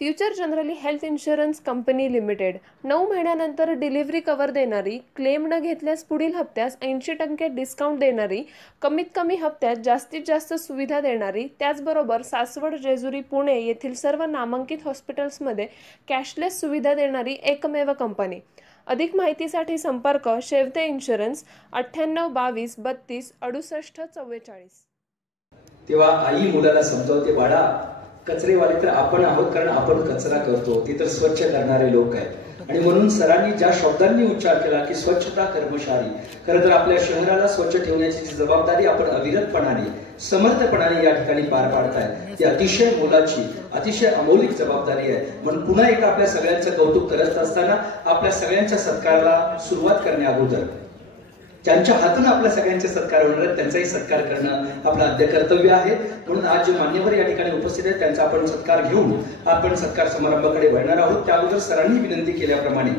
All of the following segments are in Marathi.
Future generally health insurance company limited 9 महिन्यानंतर डिलिव्हरी कव्हर देणारी, क्लेम न घेतल्यास पुढील हप्त्यास 80% डिस्काउंट देणारी, कमीत कमी हप्त्यात जास्तीत जास्त सुविधा देणारी, त्याचबरोबर सासवड, जेजुरी, पुणे येथील सर्व नामांकित हॉस्पिटल्समध्ये कॅशलेस सुविधा देणारी एकमेव कंपनी। अधिक माहितीसाठी संपर्क शेवते इन्शुरन्स 98 22 32 68 44। तेव्हा आई मुलाला समजावते, बाळा कचरेवाले तर आपण आहोत, कारण आपण कचरा करतो, ती तर स्वच्छ करणारे लोक आहेत। आणि म्हणून सरांनी ज्या शब्दांनी उच्चार केला की स्वच्छता कर्मचारी, खरं तर आपल्या शहराला स्वच्छ ठेवण्याची जी जबाबदारी आपण अविरतपणाने समर्थपणाने या ठिकाणी पार पाडताय, ती अतिशय मोलाची, अतिशय अमौलिक जबाबदारी आहे। म्हणून पुन्हा एकदा आपल्या सगळ्यांचं कौतुक करत असताना आपल्या सगळ्यांच्या सत्काराला सुरुवात करण्या अगोदर ज्यांच्या हातून आपल्या सगळ्यांचे सत्कार होणार आहेत त्यांचाही सत्कार करणं आपलं आद्य कर्तव्य आहे। म्हणून आज जे मान्यवर या ठिकाणी उपस्थित आहेत त्यांचा आपण सत्कार घेऊन आपण सत्कार समारंभाकडे वळणार आहोत। त्या अगोदर सरांनी विनंती केल्याप्रमाणे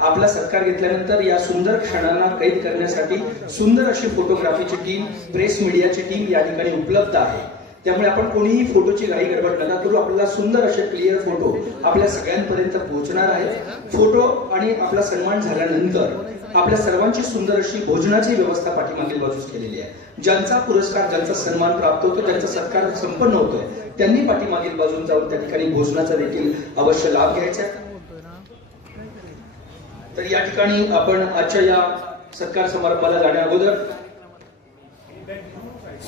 आपला सत्कार घेतल्यानंतर या सुंदर क्षणांना कैद करण्यासाठी सुंदर अशी फोटोग्राफीची टीम, प्रेस मीडियाची टीम या ठिकाणी उपलब्ध आहे। त्यामुळे आपण कोणीही फोटोची घाई गडबड नका करू, आपल्याला सुंदर असे क्लिअर फोटो आपल्या सगळ्यांपर्यंत पोहोचणार आहेत। फोटो आणि आपला सन्मान झाल्यानंतर आपल्या सर्वांची सुंदर अशी भोजनाची व्यवस्था पाठीमागील बाजूस केलेली आहे। ज्यांचा पुरस्कार, ज्यांचा सन्मान प्राप्त होतो, ज्यांचा सत्कार संपन्न होतोय, त्यांनी पाठीमागील बाजून जाऊन त्या ठिकाणी भोजनाचा देखील अवश्य लाभ घ्यायचा। तर या ठिकाणी आपण आजच्या या सत्कार समारंभाला जाण्या अगोदर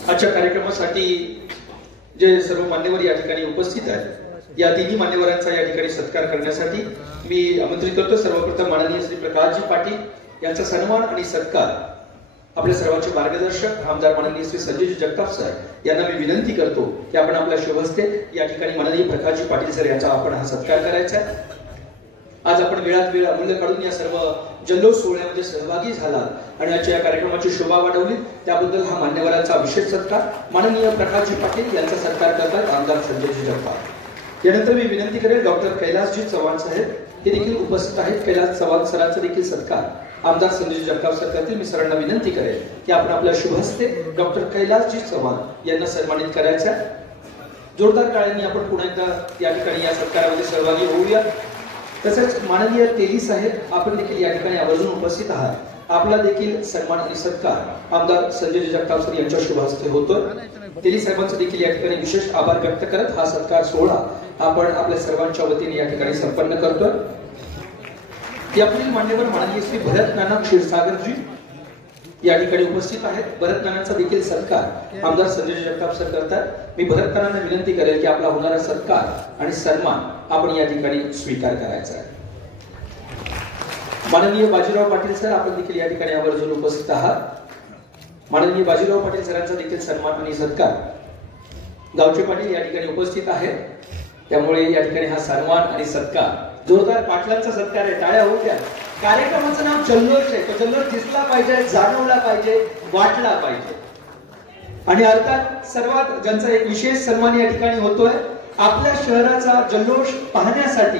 आजच्या कार्यक्रमासाठी जे सर्व मान्यवर या ठिकाणी उपस्थित आहेत, या तिन्ही मान्यवरांचा या ठिकाणी सत्कार करण्यासाठी मी आमंत्रित करतो। सर्वप्रथम माननीय श्री प्रकाशजी पाटील यांचा सन्मान आणि सत्कार आपल्या सर्वांचे मार्गदर्शक आमदार माननीय श्री संजय जगताप सर यांना मी विनंती करतो की आपण आपल्या शुभ हस्ते या ठिकाणी माननीय प्रकाशजी पाटील सर यांचा आपण हा सत्कार करायचा आहे। आज आपण वेळात वेळ अमूल्य काढून या सर्व जल्लोष सोहळ्यामध्ये सहभागी झाला आणि आजच्या या कार्यक्रमाची शोभा वाढवली, त्याबद्दल हा मान्यवरांचा विशेष सत्कार माननीय प्रकाशजी पाटील यांचा सत्कार करतात आमदार संजय जगताप। यानंतर मी विनंती करेन डॉक्टर कैलासजी चव्हाण साहेब हे देखील उपस्थित आहेत। कैलास चव्हाण सरांचा देखील सत्कार आमदार संजय जगताप सर करतील। मी सरांना विनंती करेन की आपण आपल्या शुभ हस्ते डॉक्टर कैलासजी चव्हाण यांना सन्मानित करायचं आहे। जोरदार टाळ्यांनी आपण पुन्हा एकदा या ठिकाणी या सत्कारामध्ये सहभागी होऊया। तसेच माननीय तेली साहेब आपण देखील या ठिकाणी आवर्जून उपस्थित आहात। आपला देखील सन्मान आणि सत्कार आमदार संजय जगताप सर यांच्या शुभ हस्ते होतोय। तेली साहेबांचा देखील या ठिकाणी विशेष आभार व्यक्त करत हा सत्कार सोहळा आपण आपल्या सर्वांच्या वतीने या ठिकाणी संपन्न करतोय। यापुढील मान्यवर माननीय श्री भरत नाना क्षीरसागरजी या ठिकाणी उपस्थित आहेत। भरत नानांचा देखील सत्कार आमदार संजय जगताप सर करतात। मी भरत नानांना विनंती करेल की आपला होणारा सत्कार आणि सन्मान आपण या ठिकाणी स्वीकार करायचा आहे। माननीय बाजीराव पाटील सर आपण देखील या ठिकाणी आवर्जून उपस्थित आहात। माननीय बाजीराव पाटील सरांचा देखील सन्मान आणि सत्कार गावचे पाटील या ठिकाणी उपस्थित आहेत, त्यामुळे या ठिकाणी हा सन्मान आणि सत्कार जोरदार पाटलांचा सत्कार आहे, टाळ्या होऊ द्या। कार्यक्रमाचं नाव जल्लोष आहे, तो जल्लोष दिसला पाहिजे, जाणवला पाहिजे, वाटला पाहिजे। आणि अर्थात सर्वात ज्यांचा एक विशेष सन्मान या ठिकाणी होतोय, आपल्या शहराचा जल्लोष पाहण्यासाठी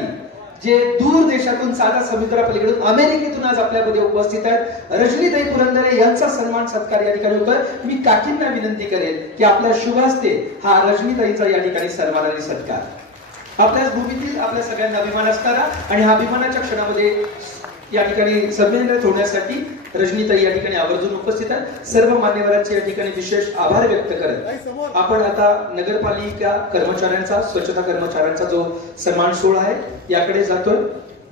जे दूर देशातून साधा समुद्रापलीकडून अमेरिकेतून आज आपल्यामध्ये उपस्थित आहेत रजनीताई पुरंदरे यांचा सन्मान सत्कार या ठिकाणी होतोय। मी काकींना विनंती करेन की आपल्या शुभ हस्ते हा रजनीताईचा या ठिकाणी सन्मान आणि सत्कार आपल्या भूमीतील आपल्या सगळ्यांना अभिमान असणारा आणि हा अभिमानाच्या क्षणामध्ये या ठिकाणी संमेलनात होण्यासाठी रजनीताई या ठिकाणी आवर्जून उपस्थित आहेत। सर्व मान्यवरांचे या ठिकाणी विशेष आभार व्यक्त करत आपण आता नगरपालिका कर्मचाऱ्यांचा, स्वच्छता कर्मचाऱ्यांचा जो सन्मान सोहळा आहे याकडे जातोय।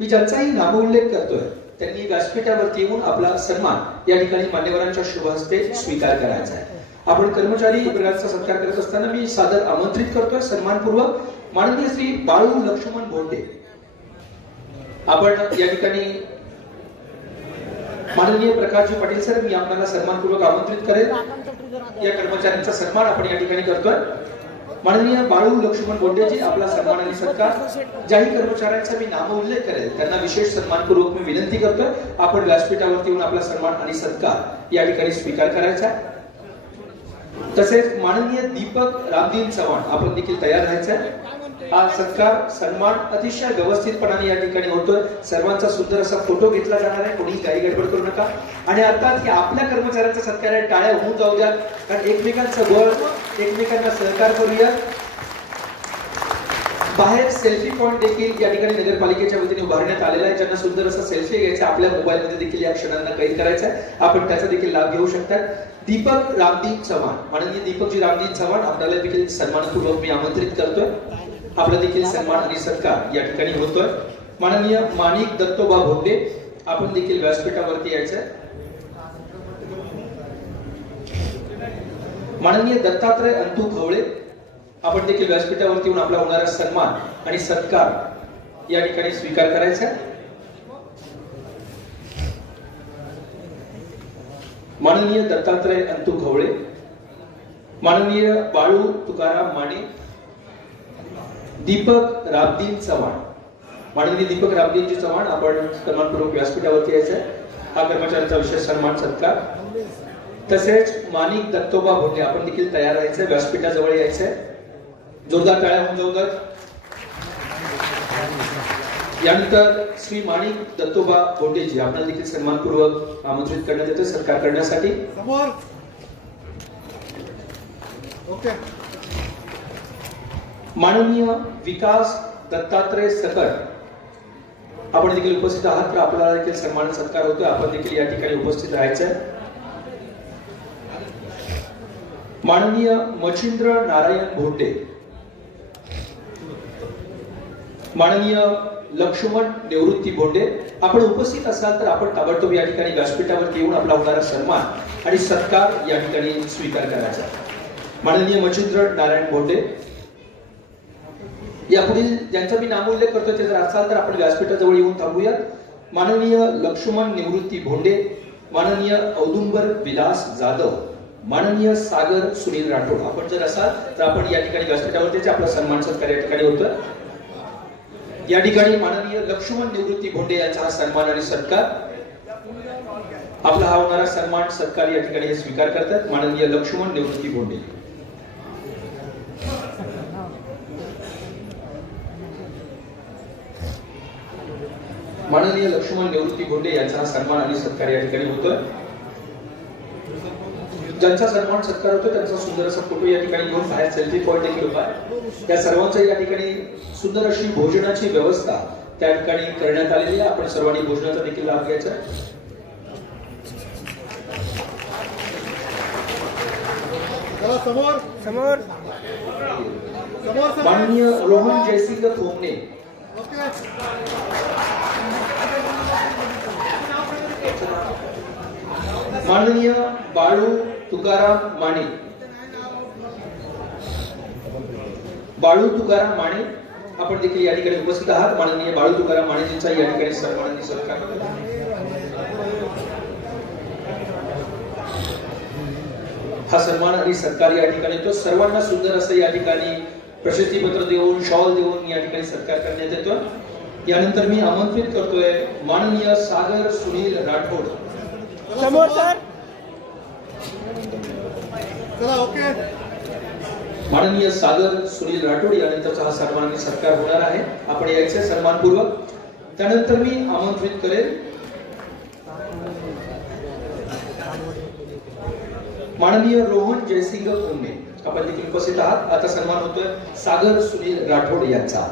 मी ज्यांचाही नामोल्लेख करतोय त्यांनी व्यासपीठावरती येऊन आपला सन्मान या ठिकाणी मान्यवरांच्या शुभ हस्ते स्वीकार करायचा आहे। आपण कर्मचारी वर्गाचा सत्कार करत असताना मी सादर आमंत्रित करतोय सन्मानपूर्वक माननीय श्री बाळू लक्ष्मण भोंडे। आपण या ठिकाणी माननीय प्रकाशजी पाटील सर मी आपल्याला सन्मानपूर्वक आमंत्रित करेल। या कर्मचाऱ्यांचा सन्मान आपण या ठिकाणी करतोय। माननीय बाळू लक्ष्मण भोंडेजी आपला सन्मान आणि सत्कार ज्याही कर्मचाऱ्यांचा मी नाम उल्लेख करेल त्यांना विशेष सन्मानपूर्वक मी विनंती करतोय आपण व्यासपीठावरती येऊन आपला सन्मान आणि सत्कार या ठिकाणी स्वीकार करायचा। तसेच माननीय दीपक रामदीन चव्हाण आपण देखील तयार राहायचं। हा सत्कार सन्मान अतिशय व्यवस्थितपणाने या ठिकाणी होतोय। सर्वांचा सुंदर असा फोटो घेतला जाणार आहे, कोणी काही गडबड करू नका। आणि अर्थात की आपल्या कर्मचाऱ्यांचा सत्कार आहे, टाळ्या होऊन जाऊ द्या, कारण एकमेकांचं बळ, एकमेकांना सहकार करूया। बाहेर सेल्फी पॉइंट देखील या ठिकाणी नगरपालिकेच्या वतीने उभारण्यात आलेला आहे. ज्यांना सुंदर असा सेल्फी घ्यायचा आपल्या मोबाईलमध्ये देखील या क्षणांना कैद करायचा आहे, आपण त्याचा देखील लाभ घेऊ शकतात. दीपक रामदीप चव्हाण, माननीय दीपकजी रामदीप चव्हाण आपल्याला देखील सन्मानपूर्वक मी आमंत्रित करतोय. आपला देखील सन्मान आणि सत्कार या ठिकाणी होतोय. माननीय माणिक दत्तोबा भोंडे आपण देखील व्यासपीठावरती यायचं. माननीय दत्तात्रय अंतू खवळे आपण देखील व्यासपीठावरती येऊन आपला होणारा सन्मान आणि सत्कार या ठिकाणी स्वीकार करायचा. माननीय दत्तात्रय अंतू खवळे, माननीय बाळू तुकाराम माने, दीपक रामदीप चव्हाण. माननीय दीपक रामदीपजी चव्हाण आपण सन्मानपूर्वक व्यासपीठावरती यायचं. हा कर्मचाऱ्यांचा विशेष सन्मान सत्कार. तसेच माणिक दत्तोबा भोंडे आपण देखील तयार राहायचंय, व्यासपीठाजवळ यायचंय. जोरदार टाळ्या होऊन जाऊ द्या. यानंतर श्री माणिक दत्तोबा भोंडेजी आपल्याला देखील सन्मानपूर्वक आमंत्रित करण्यात येतं सत्कार करण्यासाठी. माननीय विकास दत्तात्रय सकट आपण देखील उपस्थित आहात, तर आपल्याला देखील सन्मान सत्कार होतोय, आपण देखील या ठिकाणी उपस्थित राहायचंय. माननीय मच्छिंद्र नारायण भोंडे, माननीय लक्ष्मण निवृत्ती भोंडे आपण उपस्थित असाल तर आपण ताबडतोब या ठिकाणी व्यासपीठावरती येऊन आपला होणारा सन्मान आणि सत्कार या ठिकाणी स्वीकार करायचा. माननीय मच्छिंद्र नारायण भोंडे यापुढील ज्यांचा मी नामोल्लेख करतो ते जर असाल तर आपण व्यासपीठाजवळ येऊन थांबूयात. माननीय लक्ष्मण निवृत्ती भोंडे, माननीय औदुंबर विलास जाधव, माननीय सागर सुनील राठोड आपण जर असाल तर आपण या ठिकाणी व्यासपीठावरती आपला सन्मान सत्कार या ठिकाणी होतं. या ठिकाणी माननीय लक्ष्मण निवृत्ती भोंडे यांचा हा सन्मान आणि सत्कार, आपला हा होणारा सन्मान सत्कार या ठिकाणी हे स्वीकार करतात. माननीय लक्ष्मण निवृत्ती भोंडे. माननीय लक्ष्मण निवृत्ती भोंडे यांचा हा सन्मान आणि सत्कार या ठिकाणी होतोय. ज्यांचा सन्मान सत्कार होतो त्यांचा सुंदर असा फोटो या ठिकाणी घेऊन बाहेर सेल्फी पॉइंट देखील उभा आहे. त्या सर्वांचा या ठिकाणी सुंदर अशी भोजनाची व्यवस्था त्या ठिकाणी करण्यात आलेली आहे. आपण सर्वांनी भोजनाचा देखील लाभ घ्यायचा. समोर समोर माननीय रोहन जयसिंग खोमणे, माननीय बाळू तुकाराम माने, बाळू तुकाराम माने आपण देखील या ठिकाणी उपस्थित आहात. माननीय बाळू तुकाराम मानेजींचा या ठिकाणी सन्मान आणि सत्कार. हा सन्मान आणि सत्कार या ठिकाणी तो सर्वांना सुंदर असं या ठिकाणी प्रशस्तीपत्र देऊन शॉल देऊन या ठिकाणी सत्कार करण्यात येतो. यानंतर मी आमंत्रित करतोय माननीय सागर सुनील राठोड. समोर सर. चला ओके. माननीय सागर सुनील राठोड यानंतरचा हा सन्मान आणि सत्कार होणार आहे. आपण यायचे सन्मानपूर्वक. त्यानंतर मी आमंत्रित करेल माननीय रोहन जयसिंग खोमणे आपण देखील उपस्थित आहात. आता सन्मान होतोय सागर सुनील राठोड यांचा.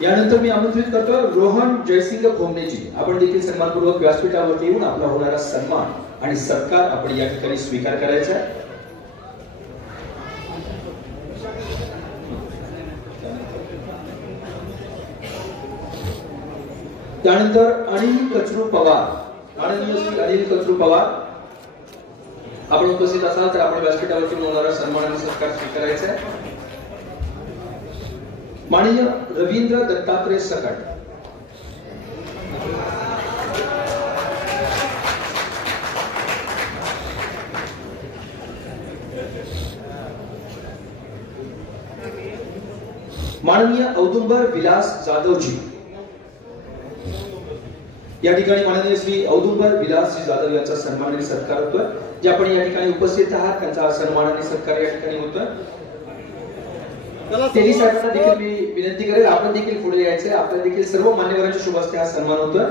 यानंतर मी आमंत्रित करतो रोहन जयसिंग खोमणेजी आपण देखील सन्मानपूर्वक व्यासपीठावरती येऊन आपला होणारा सन्मान आणि सत्कार आपण या ठिकाणी स्वीकार करायचा. त्यानंतर अनिल कचरू पवार, माननीय श्री अनिल कचरू पवार आपण उपस्थित असाल तर आपण व्यासपीठावरती होणारा सन्मान आणि सत्कार स्वीकारायचा आहे. माननीय रवींद्र दत्तात्रय सकट, माननीय औदुंबर विलास जाधवजी या ठिकाणी माननीय श्री औदुंबर विलासजी जाधव यांचा सन्मान आणि सत्कार होतोय. जे आपण या ठिकाणी उपस्थित आहात त्यांचा सन्मान आणि सत्कार या ठिकाणी होतोय. तेली साहेबांना देखील मी विनंती करेल आपण देखील पुढे यायचे. आपल्या देखील सर्व मान्यवरांच्या शुभ हस्ते हा सन्मान होतोय.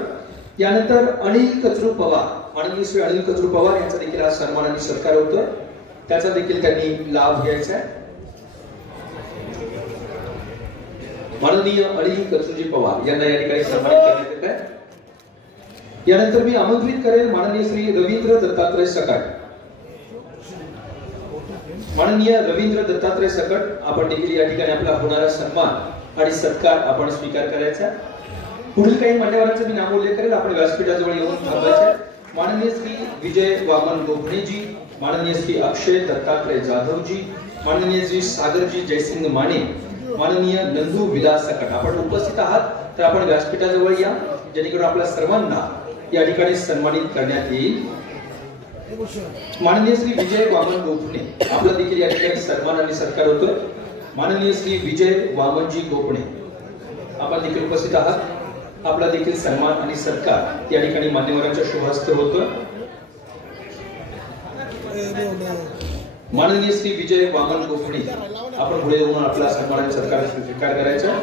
यानंतर अनिल कचरू पवार माननीय श्री अनिल कचरू पवार यांचा देखील आज सन्मान आणि सत्कार होतोय, त्याचा देखील त्यांनी लाभ घ्यायचा आहे. माननीय अनिल कचरूजी पवार यांना या ठिकाणी सन्मानित करण्यात येत आहे. यानंतर मी आमंत्रित करेल माननीय श्री रवींद्र दत्तात्रय सकट. माननीय रवींद्र दत्तात्रय सकट आपण देखील या ठिकाणी आपला होणारा सन्मान आणि सत्कार आपण स्वीकार करायचा. पुढील काही मान्यवरांचा मी नामोल्लेख करेल, आपण व्यासपीठाजवळ येऊन थांबायचे. माननीय श्री विजय वामन गोखणेजी, माननीय श्री अक्षय दत्तात्रय जाधवजी, माननीय श्री सागरजी जयसिंग माने, माननीय नंदू विलास सकट. आपण उपस्थित आहात तर आपण व्यासपीठाजवळ या, जेणेकरून आपल्या सर्वांना या ठिकाणी सन्मानित करण्यात येईल. माननीय श्री विजय वामन गोखणे आपला देखील या ठिकाणी सन्मान आणि सत्कार होतोय. माननीय श्री विजय वामनजी गोखणे आपण देखील उपस्थित आहात, आपला देखील सन्मान आणि सत्कार या ठिकाणी मान्यवरांच्या शुभ हस्ते होतोय. माननीय श्री विजय वामन गोखणे आपण पुढे येऊन आपला सन्मान आणि सत्कार स्वीकार करायचा.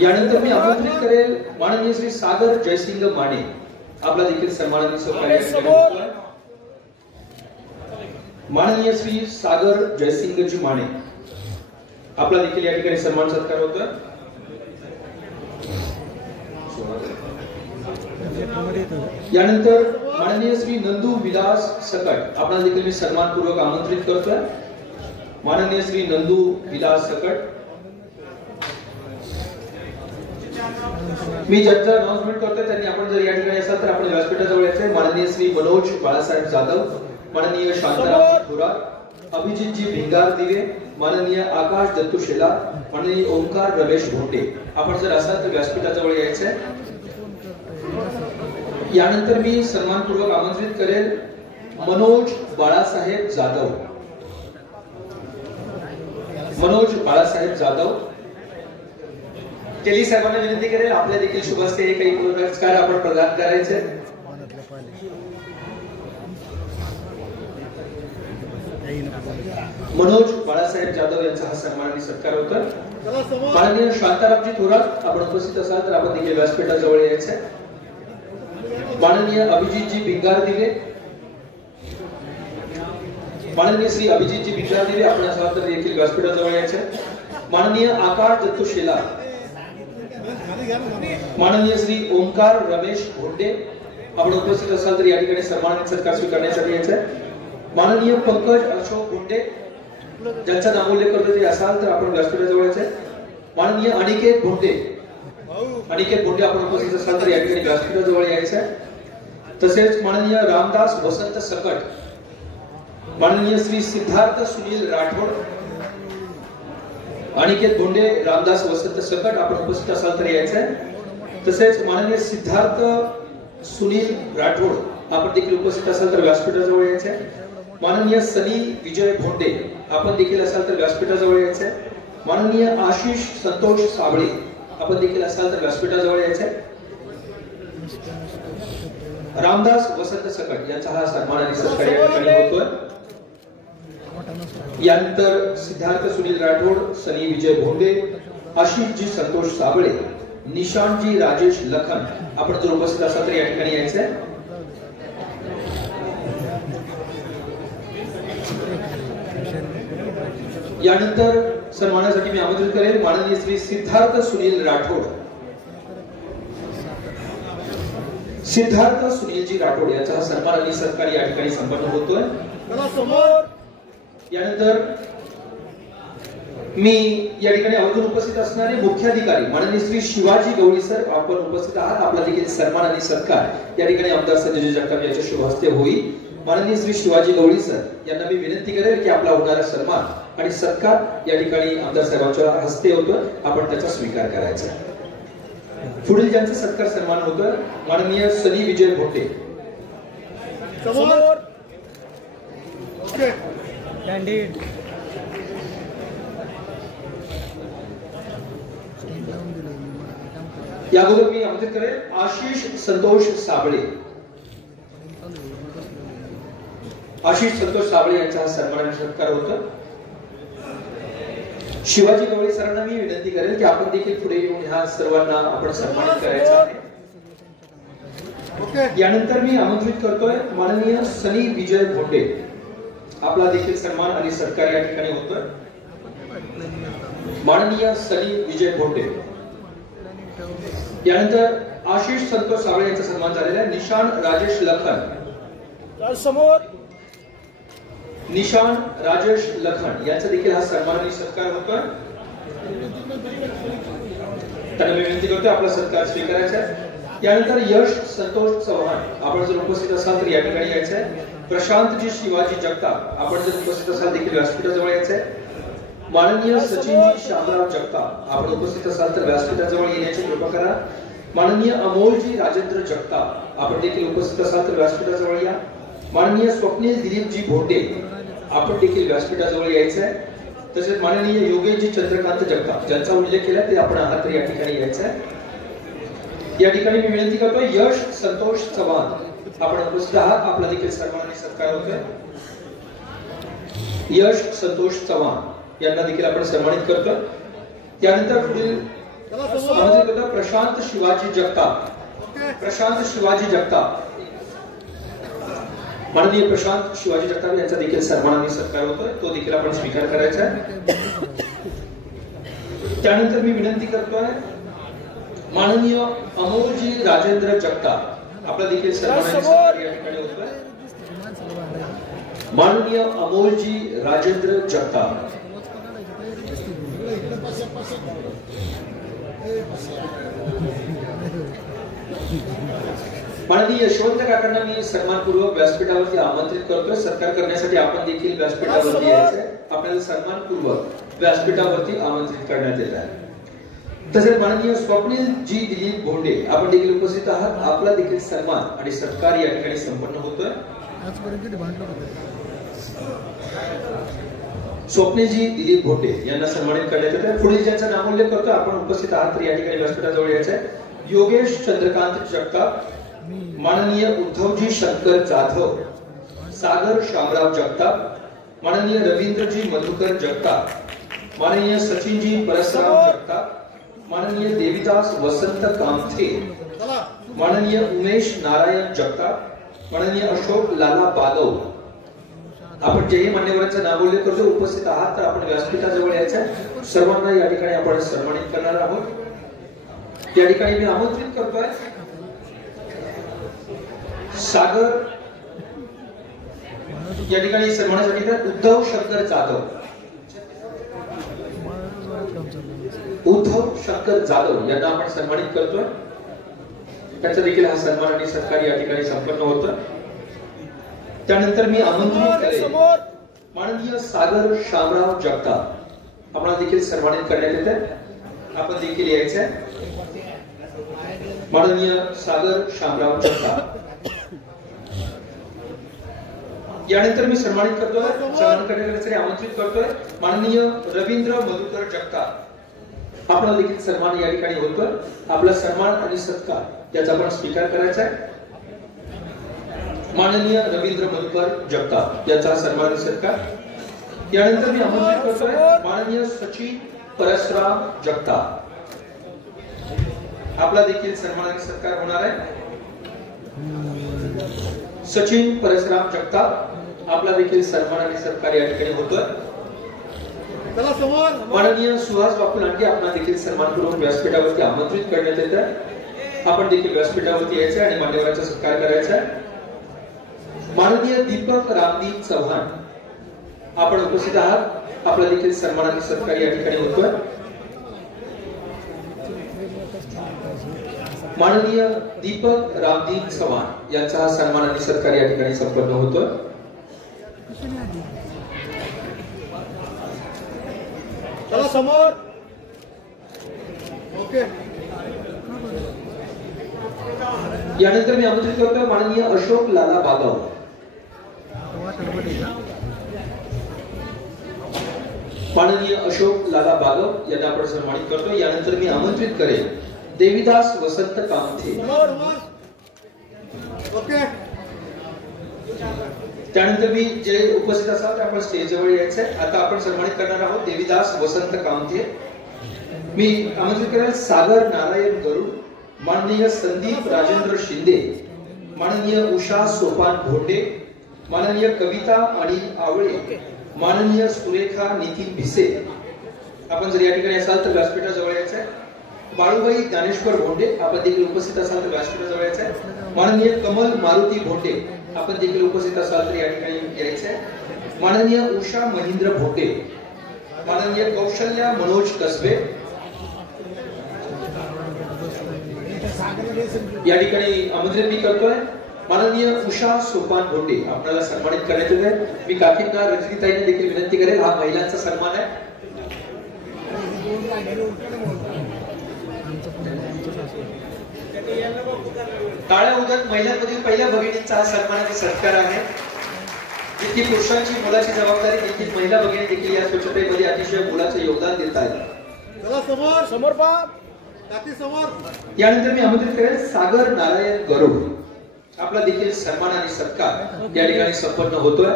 यानंतर मी आमंत्रित करेल माननीय श्री सागर जयसिंग माने, आपला देखील सन्मान आणि सत्कार. माननीय श्री सागर जयसिंगजी माने आपला देखील या ठिकाणी सन्मान सत्कार होतोय. यानंतर माननीय श्री नंदू विलास सकट आपला देखील मी सन्मानपूर्वक आमंत्रित करतोय. माननीय श्री नंदू विलास सकट. मी ज्यांचं अनाउन्समेंट करतोय त्यांनी आपण जर या ठिकाणी असाल तर आपण व्यासपीठाजवळ यायचे. माननीय श्री मनोज बाळासाहेब जाधव, माननीय शांताराम थोरात, अभिजितजी भिंगार दिवे, माननीय आकाश दत्तू शेला, माननीय ओंकार रमेश भोटे. आपण जर असाल तर व्यासपीठाजवळ यायचंय. यानंतर मी सन्मानपूर्वक आमंत्रित करेल मनोज बाळासाहेब जाधव. मनोज बाळासाहेब जाधव. केली साहेबांना विनंती करेल आपल्या देखील शुभ हस्ते काही पुरस्कार आपण प्रदान करायचे. मनोज बाळासाहेब जाधव यांचा हा सन्मान आणि सत्कार होता. माननीय शांतारामजी थोरात आपण उपस्थित असाल तर आपण देखील व्यासपीठाजवळ यायचे. माननीय अभिजितजी भिंगार दिवे, माननीय श्री अभिजितजी भिंगार दिवे आपण असाल तर देखील व्यासपीठाजवळ यायचे. माननीय आकाश दत्तू शेला, माननीय श्री ओंकार रमेश भोंडे आपण उपस्थित असाल तर या ठिकाणी सन्मान आणि सत्कार स्वीकारण्यासाठी यायचे. माननीय पंकज अशोक भोंडे ज्यांचा नामोल्लेख करतो ते असाल तर आपण व्यासपीठाजवळ यायचे. माननीय अनिकेत भोंडे, अनिकेत भोंडे आपण उपस्थित असाल तर या ठिकाणी व्यासपीठाजवळ यायचे. तसेच माननीय रामदास वसंत सकट, माननीय श्री सिद्धार्थ सुनील राठोड, अनिकेत भोंडे, रामदास वसंत सकट आपण उपस्थित असाल तर यायचंय. तसेच माननीय सिद्धार्थ सुनील राठोड आपण देखील उपस्थित असाल तर व्यासपीठाजवळ यायचंय. माननीय सनी विजय भोंडे आपण देखील असाल तर व्यासपीठाजवळ यायचंय. माननीय आशिष संतोष साबळे आपण देखील असाल तर व्यासपीठाजवळ यायचंय. रामदास वसंत सकट यांचा हा सन्मान आणि सत्कार या ठिकाणी होतोय. यानंतर सिद्धार्थ सुनील राठोड, सनी विजय भोंडे, आशिषजी संतोष साबळे, निशांतजी राजेश लखन आपण जर उपस्थित असाल तर या ठिकाणी यायचंय. यानंतर सन्मानासाठी मी आमंत्रित करेल माननीय श्री सिद्धार्थ सुनील राठोड. सिद्धार्थ सुनीलजी राठोड यांचा हा सन्मान आणि सत्कार या ठिकाणी संपन्न होतोय. यानंतर मी या ठिकाणी आवर्जून उपस्थित असणारे मुख्याधिकारी माननीय श्री शिवाजी गवळी सर आपण उपस्थित आहात. आपला देखील सन्मान आणि सत्कार या ठिकाणी आमदार संजय जगताप यांच्या शुभ हस्ते होईल. माननीय श्री शिवाजी गवळी सर यांना मी विनंती करेल की आपला होणारा सन्मान आणि सत्कार या ठिकाणी आमदार साहेबांच्या हस्ते होतो, आपण त्याचा स्वीकार करायचा. पुढील ज्यांचा सत्कार सन्मान होतं माननीय सनी विजय भोटे. या अगोदर मी आमंत्रित करेन आशिष संतोष साबळे. आशिष संतोष साबळे यांचा हा सन्मान आणि सत्कार होता. शिवाजी गवळी सरांना मी विनंती करेल की आपण देखील पुढे येऊन ह्या सर्वांना आपण सन्मानित करायचा आहे। यानंतर मी आमंत्रित करतोय माननीय सनी विजय भोंडे, आपला देखील सन्मान आणि सत्कार या ठिकाणी होतोय। माननीय सनी विजय भोंडे। यानंतर आशिष संतोष सावळे यांचा सन्मान झालेला आहे। निशान राजेश लखन समोर, निशान राजेश लखन यांचा देखील हा सन्मान आणि सत्कार होतोय। त्यांना मी विनंती करतोय आपला सत्कार स्वीकारायचा आहे। यानंतर यश संतोष चव्हाण, आपण जर उपस्थित असाल तर या ठिकाणी यायचं आहे। प्रशांतजी शिवाजी जगताप, आपण जर उपस्थित असाल देखील व्यासपीठाजवळ यायचं आहे। माननीय सचिनजी श्यामराव जगताप, आपण उपस्थित असाल तर व्यासपीठाजवळ येण्याची कृपा करा। माननीय अमोलजी राजेंद्र जगताप, आपण देखील उपस्थित असाल तर व्यासपीठाजवळ या। माननीय स्वप्नील दिलीपजी भोंडे, आपण देखील व्यासपीठाजवळ यायचं आहे। तसेच माननीय योगेशजी चंद्रकांत जगताप, ज्यांचा उल्लेख केला ते आपण आहात तर या ठिकाणी यायचं आहे। या ठिकाणी मी विनंती करतो यश संतोष चव्हाण, आपण उपस्थित आहात, आपला देखील सन्मान आणि सत्कार होतोय। यश संतोष चव्हाण यांना देखील आपण सन्मानित करतो। त्यानंतर पुढील प्रशांत शिवाजी जगताप, प्रशांत शिवाजी जगताप, माननीय प्रशांत शिवाजी जगताप यांचा देखील सन्मान आणि सत्कार होतोय, तो देखील आपण स्वीकार करायचा आहे। त्यानंतर मी विनंती करतोय माननीय अमोलजी राजेंद्र जगताप, आपला देखील सन्मान आणि सत्कार या ठिकाणी होतोय। माननीय अमोलजी राजेंद्र जगताप। माननीय यशवंत काकांना मी सन्मानपूर्वक व्यासपीठावरती आमंत्रित करतोय। सत्कार करण्यासाठी आपण देखील व्यासपीठावरती यायचंय। आपल्याला सन्मानपूर्वक व्यासपीठावरती आमंत्रित करण्यात येत आहे। तसेच माननीय स्वप्नील जी दिलीप भोंडे, आपण देखील उपस्थित आहात, आपला देखील सन्मान आणि सत्कार या ठिकाणी संपन्न होतोय। स्वप्नीलजी दिलीप भोंडे यांना सन्मानित करण्यात येत आहे। पुढील ज्यांचा नामोल्लेख करतो आपण उपस्थित आहात तर या ठिकाणी व्यासपीठाजवळ यायचं आहे। योगेश चंद्रकांत जगताप, माननीय उद्धवजी शंकर जाधव, सागर शामराव जगताप, माननीय रवींद्रजी मधुकर जगताप, माननीय सचिनजी परसराम जगताप, माननीय देविदास वसंत कामथे, माननीय उमेश नारायण जगताप, माननीय अशोक लाला बागव, आपण जेही मान्यवरांचं नामोल्लेख करतो उपस्थित आहात तर आपण व्यासपीठाजवळ यायचं आहे। सर्वांना या ठिकाणी आपण सन्मानित करणार आहोत। या ठिकाणी मी आमंत्रित करतोय सागर, या ठिकाणी सन्मानासाठी उद्धव शंकर जाधव, उद्धव शंकर जाधव यांना आपण सन्मानित करतोय। त्यांचा देखील हा सन्मान आणि सत्कार या ठिकाणी संपन्न होतं। त्यानंतर मी आमंत्रित करेन माननीय सागर शामराव जगताप, आपण देखील सन्मानित करण्यात येत आहे, आपण देखील यायचं आहे। माननीय सागर शामराव जगताप यानंतर मी सन्मानित करतोय, सन्मान करण्यासाठी आमंत्रित करतोय माननीय रवींद्र मधुकर जगताप, आपला देखील सन्मान या ठिकाणी होतोय। आपला सन्मान आणि सत्कार याचा आपण स्वीकार करायचा आहे। माननीय रवींद्र मधुकर जगताप यांचा सन्मान आणि सत्कार। यानंतर मी आमंत्रित करतोय माननीय सचिन परसराम जगताप, आपला देखील सन्मान आणि सत्कार होणार आहे। सचिन परसराम जगताप, आपला देखील सन्मान आणि सत्कार या ठिकाणी होतोय। माननीय सुहास बापू लांडगे, आपला देखील सन्मानपूर्वक व्यासपीठावरती आमंत्रित करण्यात येत आहे, आपण देखील व्यासपीठावरती यायचं आणि मान्यवरांचा सत्कार करायचा आहे। माननीय दीपक रामदीप चव्हाण, आपण उपस्थित आहात, आपला देखील सन्मान आणि सत्कार या ठिकाणी होतोय। माननीय दीपक रामदीप चव्हाण यांचा हा सन्मान आणि सत्कार या ठिकाणी संपन्न होतोय। चला समोर, ओके। यानंतर मी आमंत्रित करतोय माननीय अशोक लाला बागव, माननीय अशोक लाला बागव यांना आपण सन्मानित करतो। यानंतर मी आमंत्रित करेन देविदास वसंत कामथे, त्यानंतर मी जे उपस्थित असाल ते आपण स्टेज जवळ यायचंय. आता आपण सन्मानित करणार आहोत देवीदास वसंत कामथे. मी आमंत्रित करेल सागर नारायण गरुड, माननीय संदीप राजेंद्र शिंदे, माननीय उषा सोपान भोंडे, माननीय कविता अनिल आवळे, माननीय सुरेखा नितीन भिसे. आपण जर या ठिकाणी असाल तर व्यासपीठाजवळ यायचंय. बाळूबाई ज्ञानेश्वर भोंडे, आपण देखील उपस्थित असाल तर व्यासपीठाजवळ यायचंय. माननीय कमल मारुती भोंडे, आपण देखील उपस्थित असाल तर या ठिकाणी यायचंय. माननीय उषा महेंद्र भोंडे, माननीय कौशल्या मनोज कसबे या ठिकाणी आमंत्रित मी करतोय. माननीय उषा सोपान भोंडे आपल्याला सन्मानित करण्यात येत आहे. मी काकींना रजनीताईने देखील विनंती करेल, हा महिलांचा सन्मान आहे. टाळ्या उदत महिलांमधील पहिल्या भगिनींचा हा सन्मानाचा सत्कार आहे. जितकी पुरुषांची मुलाची जबाबदारी देखील महिला भगिनी देखील या स्वच्छतेमध्ये अतिशय मुलाचं योगदान देत आहेत. चला समोर समोर पहा काकी समोर. यानंतर मी आमंत्रित करेन सागर नारायण गरुड. आपला देखील सन्मान आणि सत्कार या ठिकाणी संपन्न होतोय.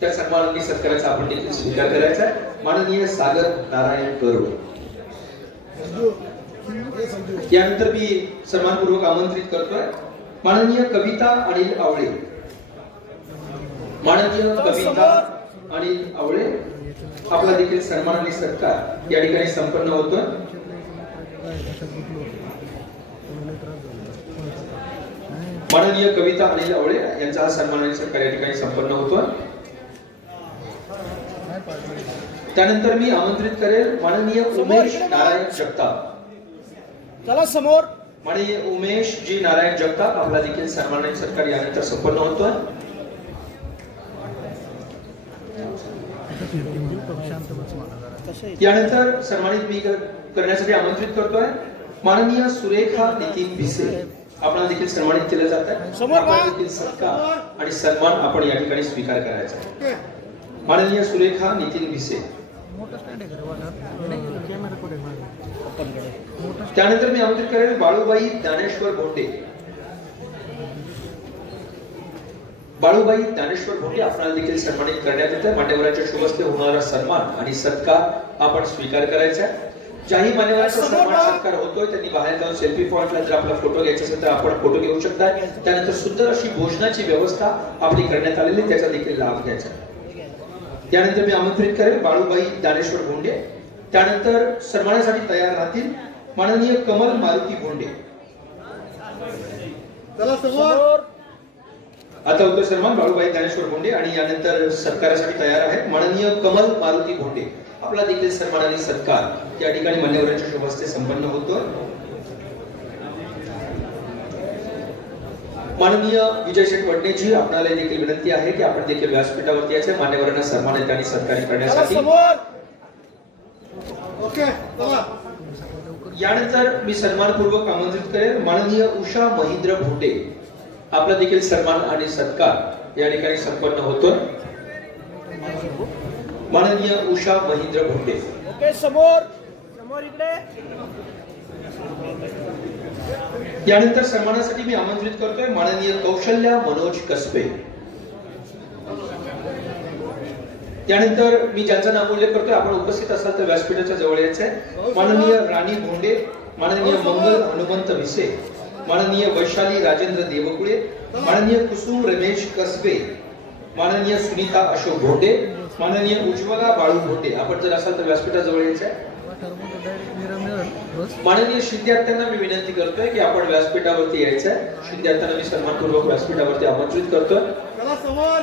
त्या सन्मान आणि सत्काराचा आपण देखील स्वीकार करायचा आहे. माननीय सागर नारायण गरुड. यानंतर मी सन्मानपूर्वक आमंत्रित करतोय माननीय कविता अनिल आवळे. माननीय कविता अनिल आवळे, आपला देखील सन्मान आणि सत्कार या ठिकाणी संपन्न होतोय. माननीय कविता अनिल आवळे यांचा हा सन्मान आणि सत्कार या ठिकाणी संपन्न होतोय. त्यानंतर मी आमंत्रित करेल माननीय उमेश नारायण जगताप. चला समोर. माननीय उमेश जी नारायण जगताप, आपला देखील सन्मान आणि सत्कार यानंतर संपन्न होतोय. यानंतर सन्मानित मी करण्यासाठी आमंत्रित करतोय माननीय सुरेखा नितीन भिसे. आपल्याला देखील सन्मानित केलं जात आहे. देखील सत्कार आणि सन्मान आपण या ठिकाणी स्वीकार करायचा आहे. माननीय सुरेखा नितीन भिसे. त्यानंतर मी आमंत्रित करेन बाळूबाई ज्ञानेश्वर भोंडे. बाळूबाई ज्ञानेश्वर भोंडे आपल्याला देखील सन्मानित करण्यात येतं. मान्यवरांच्या शुभ हस्ते होणारा सन्मान आणि सत्कार आपण स्वीकार करायचा आहे. ज्याही मान्यवरांचा सन्मान सत्कार होतोय त्यांनी बाहेर जाऊन सेल्फी पॉइंटला जर आपला फोटो घ्यायचा असेल तर आपण फोटो घेऊ शकता. त्यानंतर सुंदर अशी भोजनाची व्यवस्था आपली करण्यात आलेली, त्याचा देखील लाभ घ्यायचा. त्यानंतर मी आमंत्रित करेन बाळूबाई ज्ञानेश्वर भोंडे. त्यानंतर सन्मानासाठी तयार राहतील माननीय कमल मारुती भोंडे. चला समोर. आता होतो सन्मान बाळूबाई ज्ञानेश्वर भोंडे आणि यानंतर सत्कारासाठी तयार आहेत माननीय कमल मारुती भोंडे. आपला देखील सन्मान आणि सत्कार या ठिकाणी मान्यवरांच्या शुभ हस्ते संपन्न होतो. माननीय विजय शेठ वडनेजी, आपल्याला देखील विनंती आहे की आपण देखील व्यासपीठावरती यायचे मान्यवरांना सन्मानित आणि सत्कारित करण्यासाठी. ओके चला. यानंतर मी सन्मानपूर्वक आमंत्रित करेन माननीय उषा महेंद्र भोंडे. आपला देखील सन्मान आणि सत्कार या ठिकाणी संपन्न होतोय. माननीय उषा महेंद्र भोंडे. ओके समोर समोर इकडे. यानंतर सन्मानासाठी मी आमंत्रित करतोय माननीय कौशल्या मनोज कसबे. त्यानंतर मी ज्यांचा नाव उल्लेख करतोय आपण उपस्थित असाल तर व्यासपीठाच्या जवळ यायचंय. माननीय राणी भोंडे, माननीय मंगल हनुमंत भिसे, माननीय वैशाली राजेंद्र देवकुळे, माननीय कुसुम रमेश कसबे, माननीय सुनीता अशोक भोंडे, माननीय उज्ज्वला बाळू भोंडे. आपण जर असाल तर व्यासपीठाजवळ यायचंय. माननीय शिंदे अत्यांना मी विनंती करतोय की आपण व्यासपीठावरती यायचंय. शिंदे अत्यांना मी सन्मानपूर्वक व्यासपीठावरती आमंत्रित करतोय. चला समोर.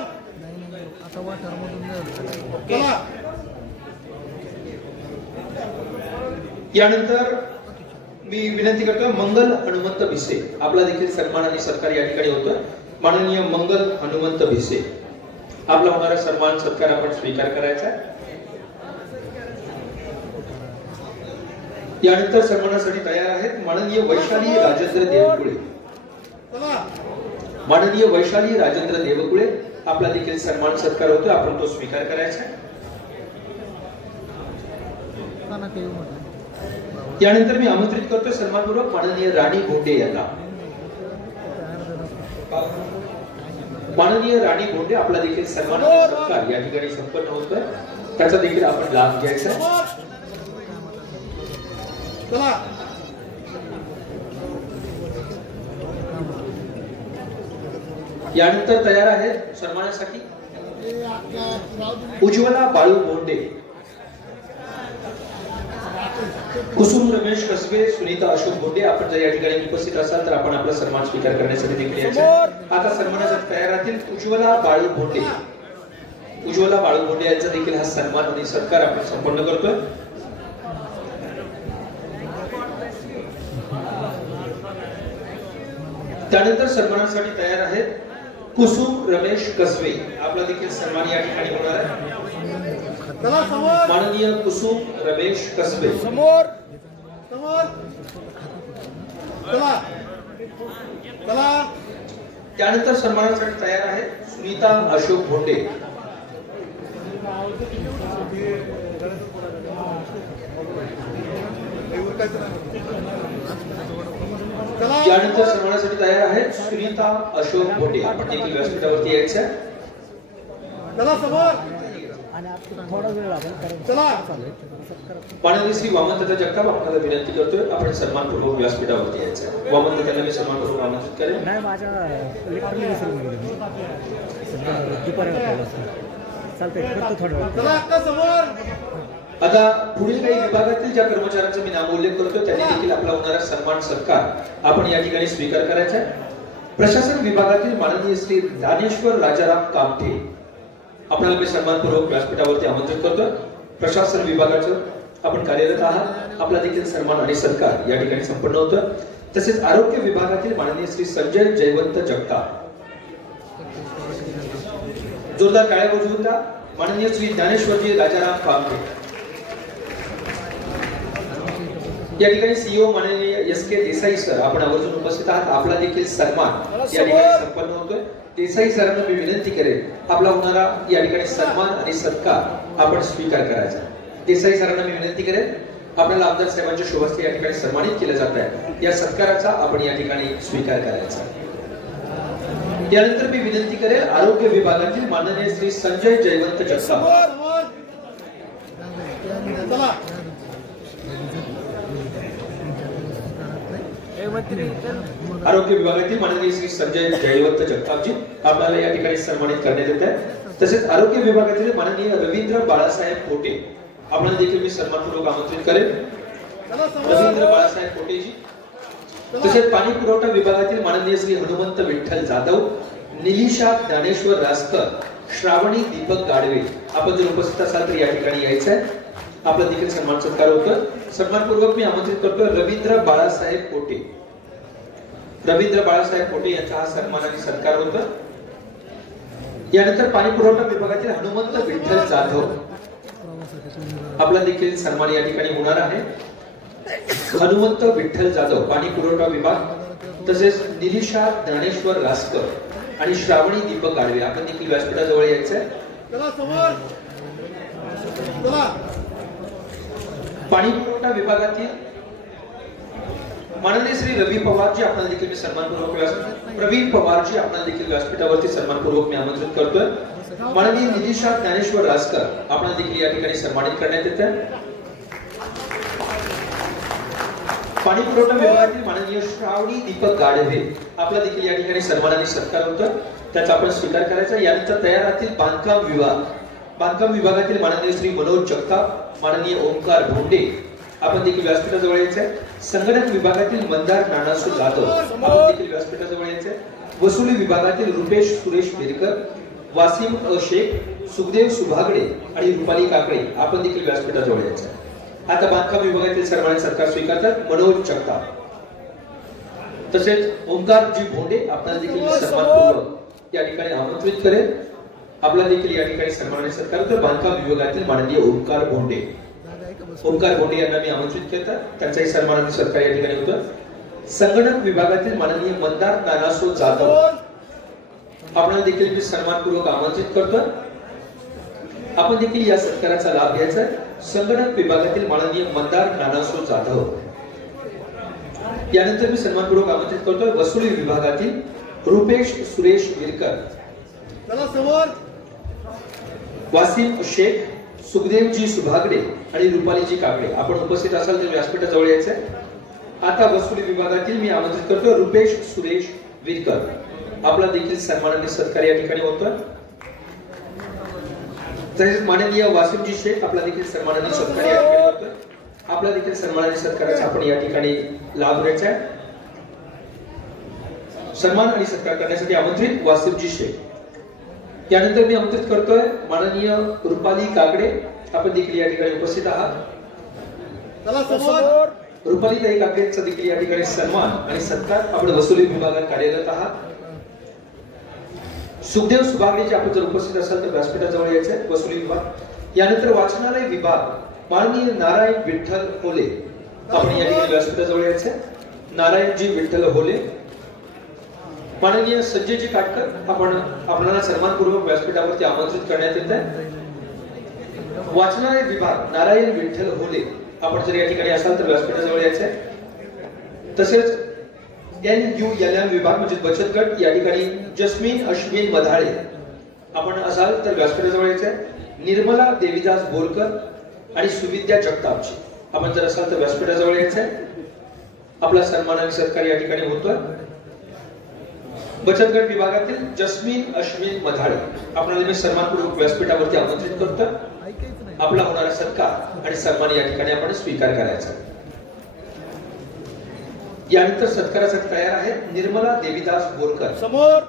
यानंतर मी विनंती करतोय मंगल हनुमंत भिसे. आपला देखील सन्मान आणि सत्कार या ठिकाणी होतोय. माननीय मंगल हनुमंत भिसे, आपला होणारा सन्मान सत्कार आपण स्वीकार करायचा. यानंतर सन्मानासाठी तयार आहेत माननीय वैशाली राजेंद्र देवकुळे. माननीय वैशाली राजेंद्र देवकुळे, आपला देखील सन्मान सत्कार होतोय, आपण तो स्वीकार करायचा. यानंतर मी आमंत्रित करतोय सन्मानपूर्वक माननीय राणी भोंडे यांना. माननीय राणी भोंडे आपला देखील सन्मान आणि सत्कार या ठिकाणी संपन्न होतोय, त्याचा देखील आपण लाभ घ्यायचा आहे. चला यानंतर तयार आहे सन्मानासाठी उज्ज्वला बाळू भोंडे, कुसुम रमेश कसबे, सुनीता अशोक भोंडे. आपण जर या ठिकाणी उपस्थित असाल तर आपण आपला सन्मान स्वीकार करण्यासाठी देखील यायचं. आता सन्मानासाठी तयार राहतील उज्ज्वला बाळू भोंडे. उज्ज्वला बाळू भोंडे यांचा देखील हा सन्मान आणि सत्कार आपण संपन्न करतोय. त्यानंतर सन्मानासाठी तयार आहेत कुसुम रमेश कसबे. आपला देखील सन्मान या ठिकाणी होणार आहे. चला समोर, माननीय कुसुम रमेश कसबे. समोर समोर, चला चला. त्यानंतर सन्मानासाठी तयार आहे सुनीता अशोक भोंडे. यानंतर सन्मानासाठी तयार आहे सुनीता अशोक भोंडे. आपण देखील व्यासपीठावरती यायचं. चला समोर, चला. माननीय श्री वामनदादा जगताप आपल्याला विनंती करतोय, आपण सन्मानपूर्वक व्यासपीठावरती यायचं. वामनदादांना मी सन्मानपूर्वक आमंत्रित करेन. नाही, माझ्या चालतंय, करतो थोडं वेळ. चला अक्का समोर. आता पुढील काही विभागातील ज्या कर्मचाऱ्यांचा मी नामोल्लेख करतो त्यांनी देखील आपला होणारा सन्मान सत्कार आपण या ठिकाणी स्वीकार करायचा आहे. प्रशासन विभागातील माननीय श्री ज्ञानेश्वर राजाराम कामठे आपल्याला मी सन्मानपूर्वक व्यासपीठावरती आमंत्रित करतो. प्रशासन विभागाचं आपण कार्यरत आहात, आपला देखील सन्मान आणि सत्कार या ठिकाणी संपन्न होतं. तसेच आरोग्य विभागातील माननीय श्री संजय जयवंत जगताप. जोरदार टाळ्या वाजवून द्या. माननीय श्री ज्ञानेश्वरजी राजाराम कामठे. या ठिकाणी सीईओ माननीय एस के देसाई सर आपण आवर्जून उपस्थित आहात, आपला देखील सन्मान या ठिकाणी संपन्न होतोय. देसाई सरांना मी विनंती करेन आपला होणारा या ठिकाणी सन्मान आणि सत्कार आपण स्वीकार करायचा. देसाई सरांना मी विनंती करेन आपल्याला आमदार साहेबांच्या शुभ हस्ते या ठिकाणी सन्मानित केलं जात आहे, या सत्काराचा आपण या ठिकाणी स्वीकार करायचा. यानंतर मी विनंती करेन आरोग्य विभागातील माननीय श्री संजय जयवंत जगताप. चला. आरोग्य विभागातील माननीय श्री संजय जयवंत जगतापजी आपल्याला या ठिकाणी सन्मानित करण्यात येत आहे. तसेच आरोग्य विभागातील माननीय रवींद्र बाळासाहेब पोटे आपल्याला देखील मी सन्मानपूर्वक आमंत्रित करेन. रवींद्र बाळासाहेब पोटेजी. तसेच पाणी पुरवठा विभागातील माननीय श्री हनुमंत विठ्ठल जाधव, निलिशा ज्ञानेश्वर रासकर, श्रावणी दीपक गाडवे. आपण जर उपस्थित असाल तर या ठिकाणी यायचं आहे, आपला देखील सन्मान सत्कार होतं. सन्मानपूर्वक मी आमंत्रित करतो रवींद्र बाळासाहेब पोटे. रवींद्र बाळासाहेब पोटे यांचा हा सन्मान आणि सत्कार होता. यानंतर पाणी पुरवठा विभागातील हनुमंत विठ्ठल जाधव आपला देखील सन्मान या ठिकाणी होणार आहे. हनुमंत विठ्ठल जाधव पाणी पुरवठा विभाग. तसेच निलिशा ज्ञानेश्वर रासकर आणि श्रावणी दीपक गाडवे आपण देखील व्यासपीठाजवळ यायचं आहे. पाणी पुरवठा विभागातील माननीय श्री रवी पवारजी आपल्याला देखील मी सन्मानपूर्वक प्रवीण पवारजी आपल्याला देखील व्यासपीठावरती सन्मानपूर्वक मी आमंत्रित करतोय. माननीय निलिशा ज्ञानेश्वर रासकर आपल्याला देखील या ठिकाणी सन्मानित करण्यात येत आहे. पाणी पुरवठा विभागातील माननीय श्रावणी दीपक गाडवे आपला देखील या ठिकाणी सन्मान आणि सत्कार होता, त्याचा आपण स्वीकार करायचा. यानंतर तयार राहतील बांधकाम विभाग. बांधकाम विभागातील माननीय श्री मनोज जगताप, माननीय ओंकार भोंडे आपण देखील व्यासपीठाजवळ यायचंय. संगणक विभागातील मंदार नानासू जाधव आपण देखील व्यासपीठाजवळ यायचंय. वसुली विभागातील रुपेश सुरेश बेरकर, वासिम शेख, सुखदेव सुभागडे आणि रुपाली काकडे आपण देखील व्यासपीठाजवळ यायचंय. आता बांधकाम विभागातील सन्मान सरकार स्वीकारतात मनोज जगताप. तसेच ओंकारजी भोंडे आपल्याला देखील सन्मानपूर्वक या ठिकाणी आमंत्रित करेल. आपला देखील या ठिकाणी सन्मान सरकार तर बांधकाम विभागातील माननीय ओंकार भोंडे. ओंकार भोंडे यांना मी आमंत्रित करतात, त्यांचाही सन्मान आणि सत्कार या ठिकाणी होतं. संगणक विभागातील माननीय मंदार नानासो जाधव आपल्याला देखील मी सन्मानपूर्वक आमंत्रित करतो. आपण देखील या सत्काराचा लाभ घ्यायचा आहे. संगणक विभागातील माननीय मंदार नानासो जाधव. यानंतर मी सन्मानपूर्वक आमंत्रित करतोय वसुली विभागातील रुपेश सुरेश विरकर चला समोर. वासिम शेख, सुखदेवजी सुभागडे आणि रुपालीजी काकडे आपण उपस्थित असाल तर व्यासपीठाजवळ यायचंय. आता वसुली विभागातील मी आमंत्रित करतो रुपेश सुरेश विरकर. आपला देखील सन्मानाने सत्कार या ठिकाणी होतोय. तसेच माननीय वासिमजी शेख आपला देखील सन्मानाने सत्कार या ठिकाणी होतोय. आपला देखील सन्मानाने सत्काराचा आपण या ठिकाणी लाभ घ्यायचा आहे. सन्मान आणि सत्कार करण्यासाठी आमंत्रित वासिमजी शेख. यानंतर मी आमंत्रित करतोय माननीय रुपाली काकडे. आपण देखील या ठिकाणी उपस्थित आहात. चला समोर. रुपालीताई काकडेंचा देखील या ठिकाणी सन्मान आणि सत्कार. आपण वसुली विभागात कार्यरत आहात. सुखदेव सुभागडे आपण जर उपस्थित असाल तर व्यासपीठाजवळ यायचंय. वसुली विभाग. यानंतर वाचनालय विभाग माननीय नारायण विठ्ठल होले. आपण या ठिकाणी व्यासपीठाजवळ यायचंय. नारायणजी विठ्ठल होले. माननीय संजयजी काटकर आपल्याला सन्मानपूर्वक व्यासपीठावरती आमंत्रित करण्यात येत आहे. वाचनालय विभाग नारायण विठ्ठल होले आपण जर या ठिकाणी असाल तर व्यासपीठाजवळ यायचंय. तसेच NULM विभाग म्हणजे बचत गट या ठिकाणी जस्मिन अश्विन मधाळे आपण असाल तर व्यासपीठाजवळ यायचंय. निर्मला देवीदास बोरकर आणि सुविद्या जगतापजी आपण जर असाल तर व्यासपीठाजवळ यायचंय. आपला सन्मान आणि सत्कार या ठिकाणी होतोय. बचत गट विभागातील जस्मिन अश्विन मधाळे आपल्याला मी सन्मानपूर्वक व्यासपीठावरती आमंत्रित करतो. आपला होणारा सत्कार आणि सन्मान या ठिकाणी आपण स्वीकार करायचा. यानंतर सत्कारासाठी तयार आहे निर्मला देवीदास बोरकर. समोर.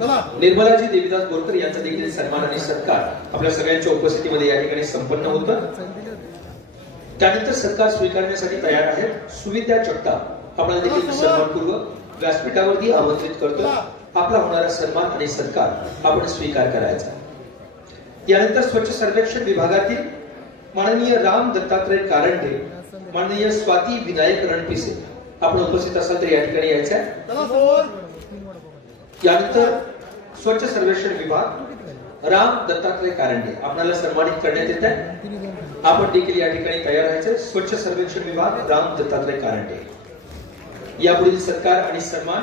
चला. निर्मलाजी देवीदास बोरकर यांचा देखील सन्मान आणि सत्कार आपल्या सगळ्यांच्या उपस्थितीमध्ये या ठिकाणी संपन्न होतं. त्यानंतर सत्कार स्वीकारण्यासाठी तयार आहेत सुविद्या जगताप. आपल्याला देखील सन्मानपूर्वक व्यासपीठावरती आमंत्रित करतो. आपला होणारा सन्मान आणि सत्कार आपण स्वीकार करायचा. यानंतर स्वच्छ सर्वेक्षण विभागातील माननीय राम दत्तात्रय कारंडे, माननीय स्वाती विनायक रणपिसे आपण उपस्थित असाल तर या ठिकाणी यायचं आहे. चला समोर. यानंतर स्वच्छ सर्वेक्षण विभाग राम दत्तात्रय कारंडे आपल्याला सन्मानित करण्यात येत आहे. आपण देखील या ठिकाणी तयार राहायचं. स्वच्छ सर्वेक्षण विभाग राम दत्तात्रय कारंडे. यापुढील सत्कार आणि सन्मान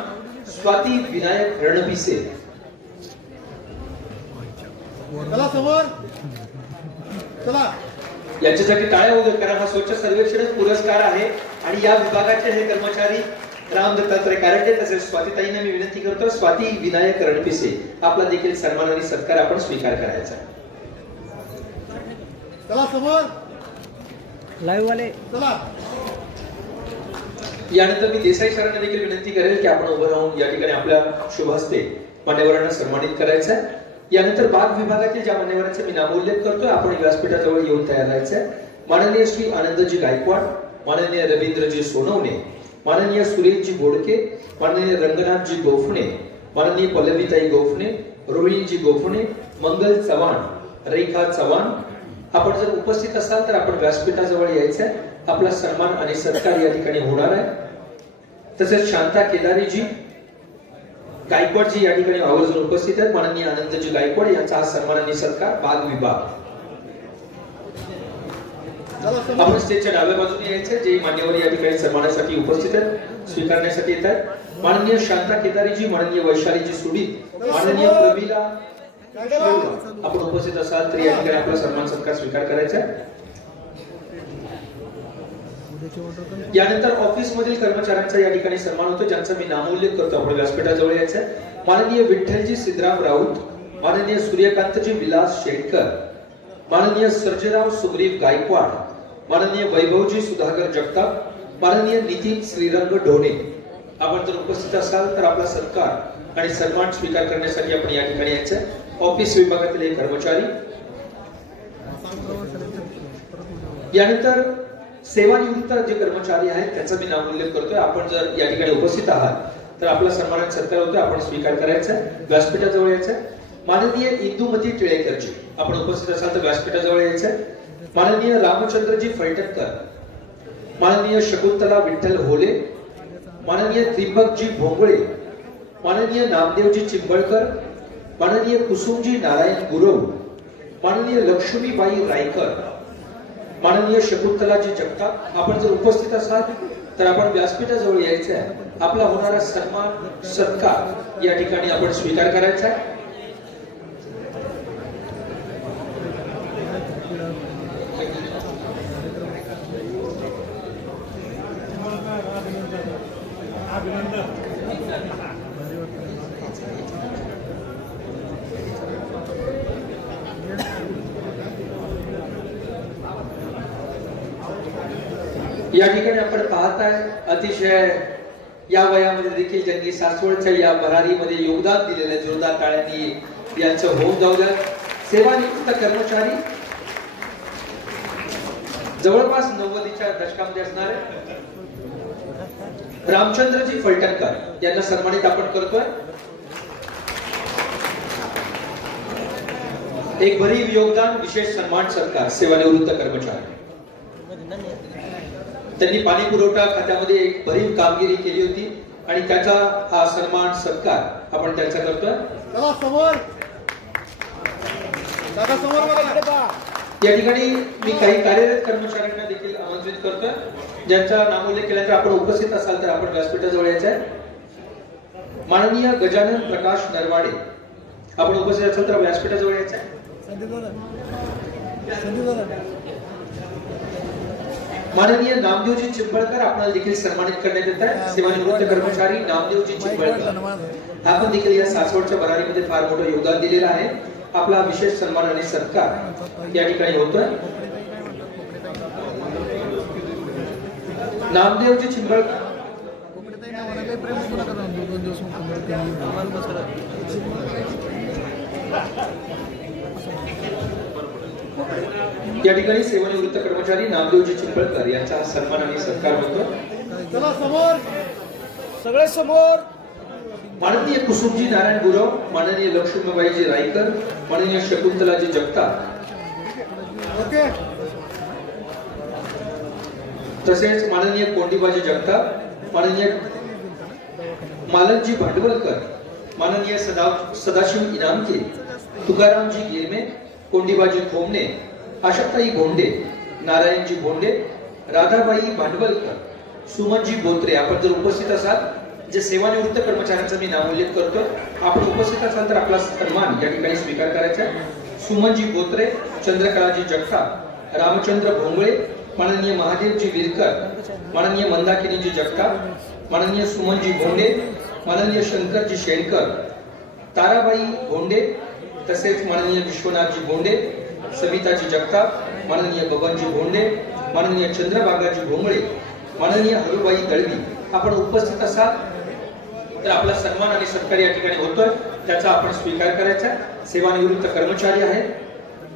स्वाती विनायक रणपिसे. चला समोर. चला. यांच्यासाठी टाळ्या उद्योग करा. हा स्वच्छ सर्वेक्षण पुरस्कार आहे आणि या विभागाचे हे कर्मचारी राम दत्तात्रय कारंडे तसेच स्वातीताईंना मी विनंती करतो स्वाती विनायक रणपिसे आपला देखील सन्मान आणि सत्कार आपण स्वीकार करायचा. चला समोर. लाईव्ह वाले. चला. यानंतर मी देसाई सरांना देखील विनंती करेल की आपण उभं राहून या ठिकाणी आपल्या शुभ हस्ते मान्यवरांना सन्मानित करायचं आहे. यानंतर बाग विभागातील ज्या मान्यवरांचे मी नामोल्लेख करतोय आपण व्यासपीठाजवळ येऊन तयार राहायचंय. माननीय श्री आनंदजी गायकवाड, माननीय रवींद्रजी सोनवणे, माननीय सुरेशजी बोडके, माननीय रंगनाथजी गोफणे, माननीय पल्लवीताई गोफणे, रोहिणीजी गोफणे, मंगल चव्हाण, रेखा चव्हाण आपण जर उपस्थित असाल तर आपण व्यासपीठाजवळ यायचंय. आपला सन्मान आणि सत्कार या ठिकाणी होणार आहे. तसेच शांता केदारीजी गायकवाडजी या ठिकाणी आवर्जून उपस्थित आहेत. माननीय आनंदजी गायकवाड यांचा हा सन्मान आणि सत्कार बाग विभाग. आपण स्टेजच्या डाव्या बाजूने यायचे. जे मान्यवर या ठिकाणी सन्मानासाठी उपस्थित आहेत स्वीकारण्यासाठी येत आहेत. माननीय शांता केदारीजी, माननीय वैशालीजी सुडी, माननीय प्रवीला आपण उपस्थित असाल तर या ठिकाणी आपला सन्मान सत्कार स्वीकार करायचा आहे. यानंतर ऑफिस मधील कर्मचाऱ्यांचा या ठिकाणी सन्मान होतो ज्यांचा मी नामोल्लेख करतो. आपण व्यासपीठाजवळ यायचं आहे. माननीय विठ्ठलजी सिद्धराम राऊत, माननीय सूर्यकांतजी विलास शेटकर, माननीय सर्जेराव सुग्रीव गायकवाड, माननीय वैभवजी सुधाकर जगताप, माननीय नितीन श्रीरंग ढोणे आपण जर उपस्थित असाल तर आपला सत्कार आणि सन्मान स्वीकार करण्यासाठी आपण या ठिकाणी यायचं. ऑफिस विभागातील हे कर्मचारी. यानंतर सेवानिवृत्त जे कर्मचारी आहेत त्यांचा मी नामोल्लेख करतोय. आपण जर या ठिकाणी उपस्थित आहात तर आपला सन्मान सत्कार होतोय आपण स्वीकार करायचा. व्यासपीठाजवळ यायचं. माननीय इंदुमती टिळेकरजी आपण उपस्थित असाल तर व्यासपीठाजवळ यायचं. माननीय रामचंद्रजी फलटणकर, माननीय शकुंतला विठ्ठल होले, माननीय त्रिंबकजी भोंगळे, माननीय नामदेवजी चिंबळकर, माननीय कुसुमजी नारायण गुरव, माननीय लक्ष्मीबाई रायकर, माननीय शकुंतलाजी जगताप आपण जर उपस्थित असाल तर आपण व्यासपीठाजवळ यायचं आहे. आपला होणारा सन्मान सत्कार या ठिकाणी आपण स्वीकार करायचा आहे. या ठिकाणी आपण पाहताय अतिशय या वयामध्ये देखील ज्यांनी सासवडच्या या भरारीमध्ये योगदान दिलेलं, जोरदार टाळ्यांनी यांचं होऊन जाऊ द्या. सेवानिवृत्त कर्मचारी जवळपास 90च्या दशकामध्ये असणारे रामचंद्रजी फलटणकर यांना सन्मानित आपण करतोय. एक भरीव योगदान, विशेष सन्मान सत्कार सेवानिवृत्त कर्मचारी. त्यांनी पाणी पुरवठा खात्यामध्ये एक भरीव कामगिरी केली होती आणि त्याचा हा सन्मान सत्कार आपण त्यांचा करतोय. या ठिकाणी मी काही कार्यरत कर्मचाऱ्यांना देखील आमंत्रित करतोय. ज्यांचा नामोल्लेख केला तर आपण उपस्थित असाल तर आपण व्यासपीठाजवळ यायचं आहे. माननीय गजानन प्रकाश नरवाडे आपण उपस्थित असाल तर व्यासपीठाजवळ यायचं आहे. माननीय नामदेवजी चिंबळकर आपल्याला देखील सन्मानित करण्यात येत आहे. सेवानिवृत्त कर्मचारी नामदेवजी चिंबळकर आपण देखील या सासवडच्या भरारीमध्ये फार मोठं योगदान दिलेलं आहे. आपला विशेष सन्मान आणि सत्कार या ठिकाणी होतोय. नामदेवजी चिंबळकर या ठिकाणी सेवानिवृत्त कर्मचारी नामदेवजी चिंबळकर यांचा सन्मान आणि सत्कार होतो. चला समोर, सगळे समोर. माननीय कुसुमजी नारायण गुरव, माननीय लक्ष्मीबाईजी रायकर, माननीय शकुंतलाजी जगताप, ओके, तसेच माननीय कोंडीबाजी जगताप, माननीय मालनजी भांडवलकर, माननीय सदाशिव इनामके, तुकारामजी गिरमे, कोंडीबाजी खोमणे, आशाताई भोंडे, नारायणजी भोंडे, राधाबाई भांडवलकर, सुमनजी बोत्रे आपण जर उपस्थित असाल, जे सेवानिवृत्त कर्मचाऱ्यांचा मी नामोल्लेख करतो, आपण उपस्थित असाल तर आपला सन्मान या ठिकाणी स्वीकार करायचा आहे. सुमनजी बोत्रे, चंद्रकलाजी जगताप, रामचंद्र भोंगळे, माननीय महादेवजी विरकर, माननीय मंदाकिनीजी जगताप, माननीय सुमनजी भोंडे, माननीय शंकरजी शेणकर, ताराबाई भोंडे, तसेच माननीय विश्वनाथजी भोंडे, सविताजी जगताप, माननीय बबनजी भोंडे, माननीय चंद्रबागाजी भोंगळे, माननीय हरुबाई दळवी आपण उपस्थित असाल तर आपला सन्मान आणि सत्कार या ठिकाणी होतोय, त्याचा आपण स्वीकार करायचा आहे. सेवानिवृत्त कर्मचारी आहेत,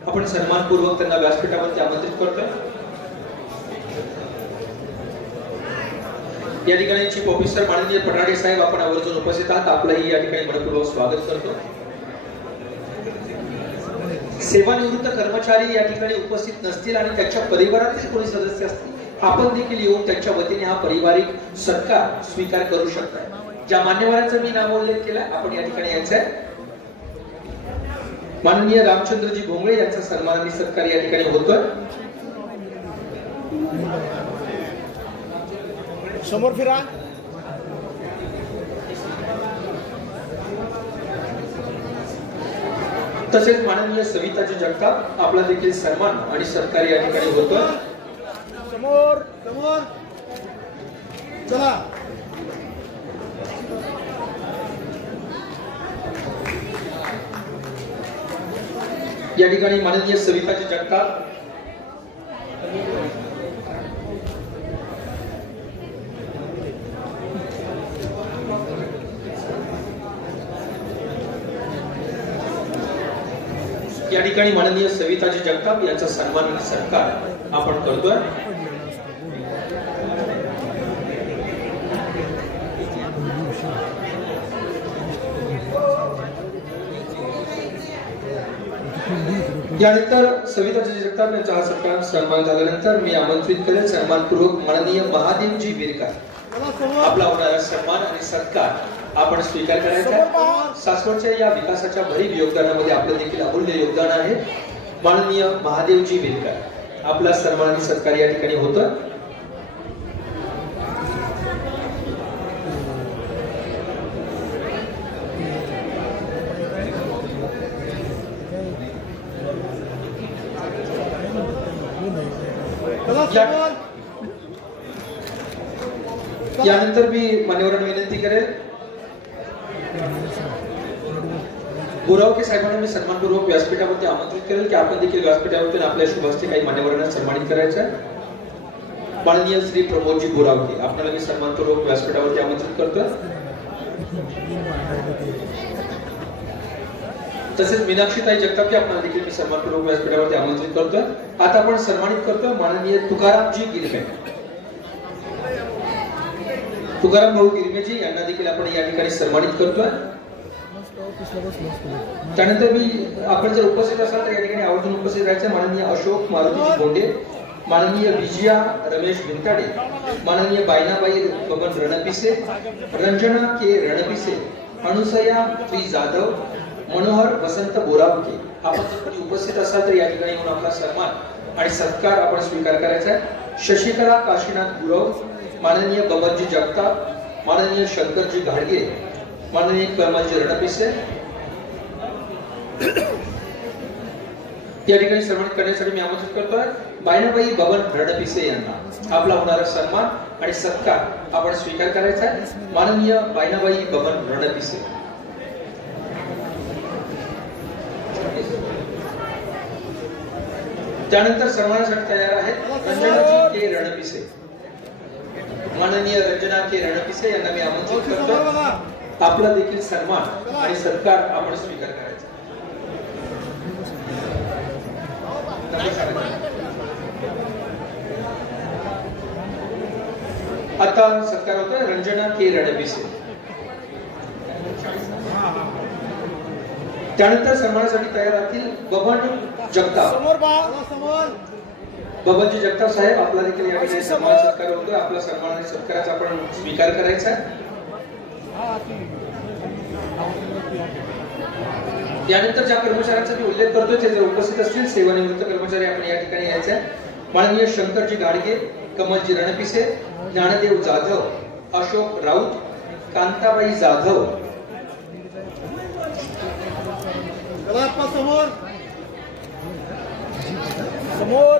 आपण सन्मानपूर्वक त्यांना व्यासपीठावरती आमंत्रित करतोय. या ठिकाणी चीफ ऑफिसर माननीय पटाडे साहेब आपण आवर्जून उपस्थित आहात, आपलंही या ठिकाणी मनपूर्वक स्वागत करतो. सेवानिवृत्त कर्मचारी या ठिकाणी उपस्थित नसतील आणि त्यांच्या परिवारातील कोणी सदस्य असतील, आपण देखील येऊन त्यांच्या वतीने हा पारिवारिक सत्कार स्वीकार करू शकता. ज्या मान्यवरांचा मी नामोल्लेख केला आपण या ठिकाणी यायचं आहे. माननीय रामचंद्रजी भोंगळे यांचा सन्मान आणि सत्कार या ठिकाणी होतोय. समोर फिरा. तसेच माननीय सविताजी जगताप आपला देखील सन्मान आणि सत्कार या ठिकाणी होतोय. समोर समोर, चला. या ठिकाणी माननीय सविताजी जगताप, या ठिकाणी माननीय सविताजी जगताप यांचा सन्मान आणि सत्कार आपण करतोय. यानंतर सविताजी जगताप यांचा हा सत्कार सन्मान झाल्यानंतर मी आमंत्रित करेल सन्मानपूर्वक माननीय महादेवजी विरकर आपला होणारा सन्मान आणि सत्कार आपण स्वीकार करायचा आहे. सासवडच्या या विकासाच्या भरीव योगदानामध्ये आपलं देखील अमूल्य योगदान आहे. माननीय महादेवजी विरकर आपला सन्मान आणि सत्कार या ठिकाणी होतोय. समोर. यानंतर मी मान्यवरांना विनंती करेल, बोरावके साहेबांना मी सन्मानपूर्वक व्यासपीठावरती आमंत्रित करेल की आपण देखील व्यासपीठावरती आपल्या शुभ हस्ते काही मान्यवरांना सन्मानित करायचं आहे. माननीय श्री प्रमोदजी बोरावके आपल्याला मी सन्मानपूर्वक व्यासपीठावरती आमंत्रित करतो. तसेच मीनाक्षीताई जगताप आपल्याला देखील मी सन्मानपूर्वक व्यासपीठावरती आमंत्रित करतो. आता आपण सन्मानित करतो माननीय तुकारामजी गिरमे. तुकाराम भाऊ गिरमेजी यांना देखील आपण या ठिकाणी सन्मानित करतोय. त्यानंतर आपण जर उपस्थित असाल तर या ठिकाणी आवर्जून उपस्थित राहायचं. माननीय अशोक मारुती बोंडे, माननीय विजया रमेश भिंताडे, माननीय बायनाबाई बबन रणपिसे, रंजना के रणपिसे, अनुसया पी जाधव, मनोहर वसंत बोरावके. आपण जर उपस्थित असाल तर या ठिकाणी येऊन आपला सन्मान आणि सत्कार आपण स्वीकार करायचा आहे. शशिकला काशीनाथ गुरव, माननीय बबनजी जगताप, माननीय शंकरजी घाडगे, माननीय कमलजी रणपिसे या ठिकाणी सन्मानित करण्यासाठी मी आमंत्रित करतोय. बायनाबाई बबन रणपिसे यांना आपला होणारा सन्मान आणि सत्कार आपण स्वीकार करायचा आहे. माननीय बायनाबाई बबन रणपिसे. त्यानंतर सन्मानासाठी तयार आहेत रंजनाजी के रणपिसे. माननीय रंजना के रणपिसे यांना मी आमंत्रित करतो. आपला देखील सन्मान आणि सत्कार आपण स्वीकार करायचा. आता सत्कार होतोय रंजना के रणपिसे. त्यानंतर सन्मानासाठी तयार राहतील बबन जगताप. बबनजी जगताप साहेब आपला देखील या ठिकाणी सन्मान सत्कार होतोय. आपला सन्मान आणि सत्काराचा आपण स्वीकार करायचा आहे. यानंतर ज्या कर्मचाऱ्यांचा मी उल्लेख करतोय ते जर उपस्थित असतील सेवानिवृत्त कर्मचारी आपण या ठिकाणी यायचे आहे. माननीय शंकरजी घाडगे, कमलजी रणपिसे, ज्ञानदेव जाधव, अशोक राऊत, कांताबाई जाधव. समोर समोर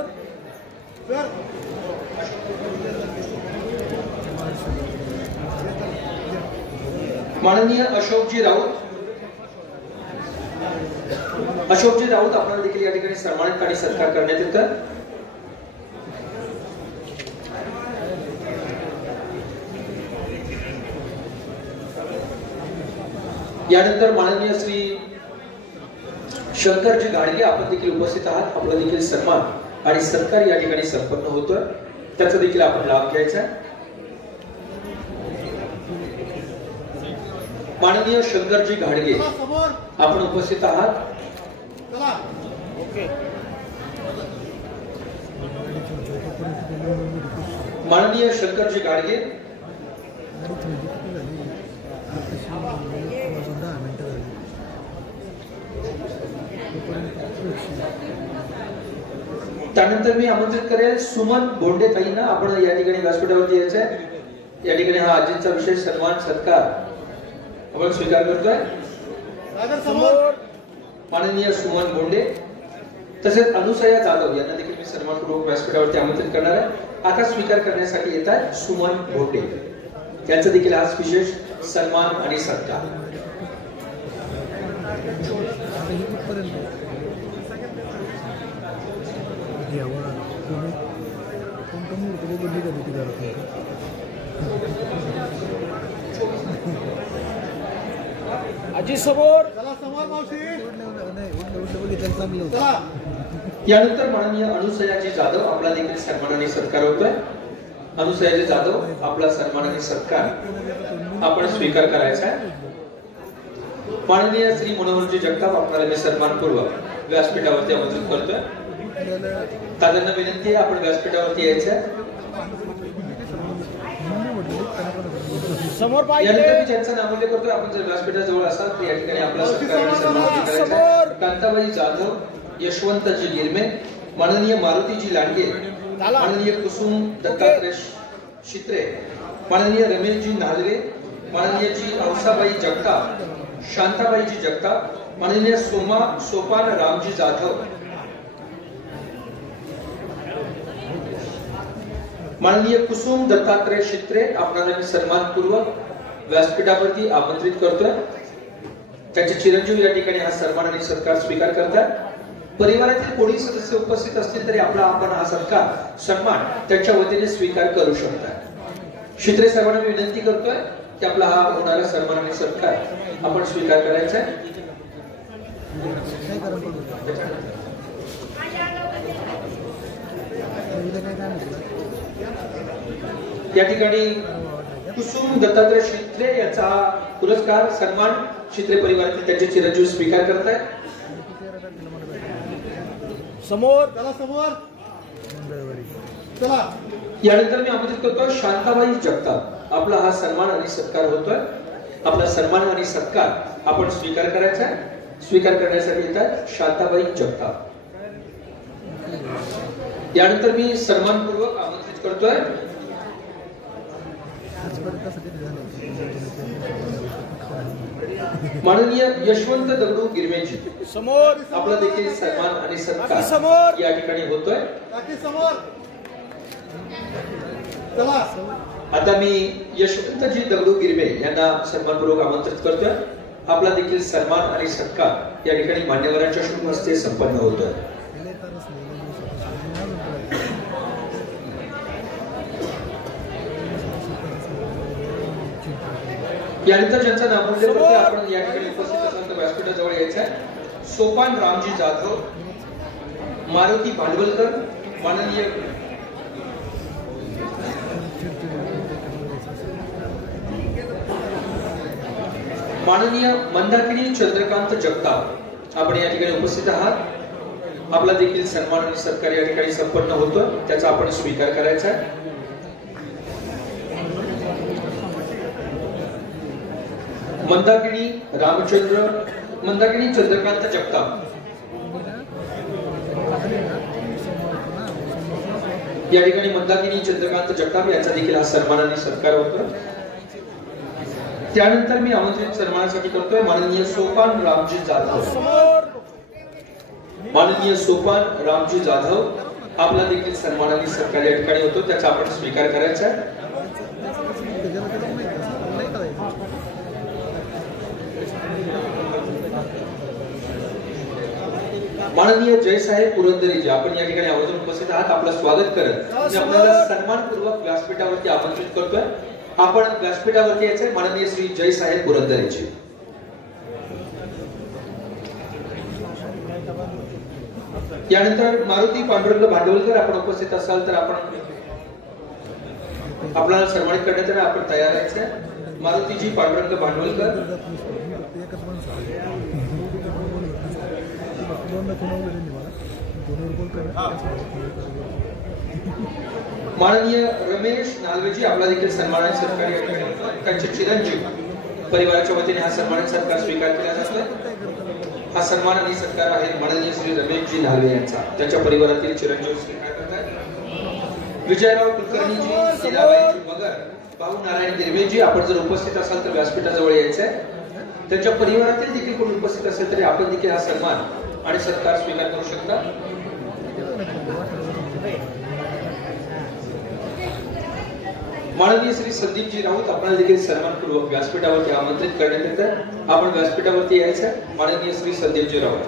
माननीय अशोकजी राऊत. अशोकजी राऊत आपल्याला देखील या ठिकाणी सन्मानित आणि सत्कार करण्यात येतं. यानंतर माननीय श्री शंकरजी घाडगे आपण देखील उपस्थित आहात. आपला देखील सन्मान आणि सत्कार या ठिकाणी संपन्न होतोय. त्याचा देखील आपण लाभ घ्यायचा आहे. माननीय शंकरजी घाडगे आपण उपस्थित आहात. माननीय शंकरजी घाडगे त्यानंतर मी आमंत्रित करेल सुमन बोंडे ताईंना. आपण या ठिकाणी व्यासपीठावरती यायचं आहे. या ठिकाणी हा आजींचा विशेष सन्मान सत्कार आपण स्वीकार करतोय. माननीय सुमन बोंडे तसेच अनुसया जाधव यांना देखील मी सन्मानपूर्वक व्यासपीठावरती आमंत्रित करणार आहे. आता स्वीकार करण्यासाठी येत आहे सुमन बोंडे. यांचा देखील आज विशेष सन्मान आणि सत्कार. आजी समोर. यानंतर माननीय अनुसयाजी जाधव आपला देखील सन्मानाने सत्कार होतोय. अनुसयाजी जाधव आपला सन्मानाने सत्कार आपण स्वीकार करायचा आहे. माननीय श्री मनोहरजी जगताप आपल्याला मी सन्मानपूर्वक व्यासपीठावरती आमंत्रित करतोय. दादांना विनंती आहे आपण व्यासपीठावरती यायचं आहे. समोर यानंतर मी ज्यांचं नामोल्लेख करतोय आपण जर व्यासपीठाजवळ असाल तर या ठिकाणी आपला सत्कार आणि सन्मान करायचा आहे. कांताबाई जाधव, यशवंतजी गिरमे, माननीय मारुतीजी लांडगे, माननीय कुसुम दत्तात्रय शित्रे, माननीय रमेशजी नालवे, माननीय जी औसाबाई जगताप, शांताबाईजी जगताप, माननीय सोपान रामजी जाधव. माननीय कुसुम दत्तात्रय शित्रे आपणाला मी सन्मानपूर्वक व्यासपीठावरती आमंत्रित करतोय. त्यांचे चिरंजीव या ठिकाणी हा सन्मान आणि सत्कार स्वीकार करतात. परिवारातील कोणी सदस्य उपस्थित असतील तरी आपण हा सत्कार सन्मान त्यांच्या वतीने स्वीकार करू शकता. शित्रे साहेबांना मी विनंती करतोय की आपला हा होणारा सन्मान आणि सत्कार आपण स्वीकार करायचा आहे. या ठिकाणी कुसुम दत्तात्रय शित्रे यांचा पुरस्कार सन्मान शित्रे परिवारातील त्यांचे चिरंजीव स्वीकार करत आहेत. समोर चला समोर चला. यानंतर मी आमंत्रित करतो शांताबाई जगताप. आपला हा सन्मान आणि सत्कार होतोय. आपला सन्मान आणि सत्कार आपण स्वीकार करायचा आहे. स्वीकार करण्यासाठी येतात शांताबाई जगताप. यानंतर मी सन्मानपूर्वक आमंत्रित करतोय माननीय यशवंत दगडू गिरमेजी. समोर आपला देखील सन्मान आणि सत्कार समोर या ठिकाणी होतोय. काकी समोर चला. आता मी यशवंतजी दगडू गिरमे यांना सन्मानपूर्वक आमंत्रित करतोय. आपला देखील सन्मान आणि सत्कार या ठिकाणी मान्यवरांच्या शुभ हस्ते संपन्न होतोय. यानंतर ज्यांचा नामोल्लेख करतोय आपण या ठिकाणी उपस्थित असाल तर व्यासपीठाजवळ यायचं आहे. सोपान रामजी जाधव, मारुती भांडवलकर, माननीय मंदाकिनी चंद्रकांत जगताप आपण या ठिकाणी उपस्थित आहात. आपला देखील सन्मान आणि सत्कार या ठिकाणी संपन्न होतो. त्याचा आपण स्वीकार करायचा आहे. मंदाकिनी चंद्रकांत जगताप या ठिकाणी मंदाकिनी चंद्रकांत जगताप यांचा देखील हा सन्मान आणि सत्कार होतो. त्यानंतर मी आमंत्रित सन्मानासाठी करतोय माननीय सोपान रामजी जाधव. माननीय सोपान रामजी जाधव आपला देखील सन्मान आणि सत्कार या ठिकाणी होतो. त्याचा आपण स्वीकार करायचा आहे. माननीय जयसाहेब पुरंदरेजी आपण या ठिकाणी आवर्जून उपस्थित आहात. आपलं स्वागत करत मी आपल्याला सन्मानपूर्वक व्यासपीठावरती आमंत्रित करतोय. आपण व्यासपीठावरती यायचंय माननीय श्री जयसाहेब पुरंदरेजी. यानंतर मारुती पांडुरंग भांडवलकर आपण उपस्थित असाल तर आपण आपल्याला सन्मानित करण्यासाठी आपण तयार यायचंय. मारुतीजी पांडुरंग भांडवलकर. माननीय रमेश नालवेजी आपला देखील सन्मान आणि सत्कार या ठिकाणी होतो. त्यांचे चिरंजीव परिवाराच्या वतीने हा सन्मान आणि सत्कार स्वीकार केला जातोय. हा सन्मान आणि सत्कार आहे माननीय श्री रमेशजी नालवे यांचा. त्यांच्या परिवारातील चिरंजीव स्वीकार करतात. विजयराव कुलकर्णीजी, लीलाबाईजी मगर, भाऊ नारायण गिरमेजी आपण जर उपस्थित असाल तर व्यासपीठाजवळ यायचंय. त्यांच्या परिवारातील देखील कोणी उपस्थित असेल तरी आपण देखील हा सन्मान आणि सत्कार स्वीकार करू शकता. माननीय श्री संदीपजी राऊत आपल्याला देखील सन्मानपूर्वक व्यासपीठावरती आमंत्रित करण्यात येत आहे. आपण व्यासपीठावरती यायचं. माननीय श्री संदीपजी राऊत.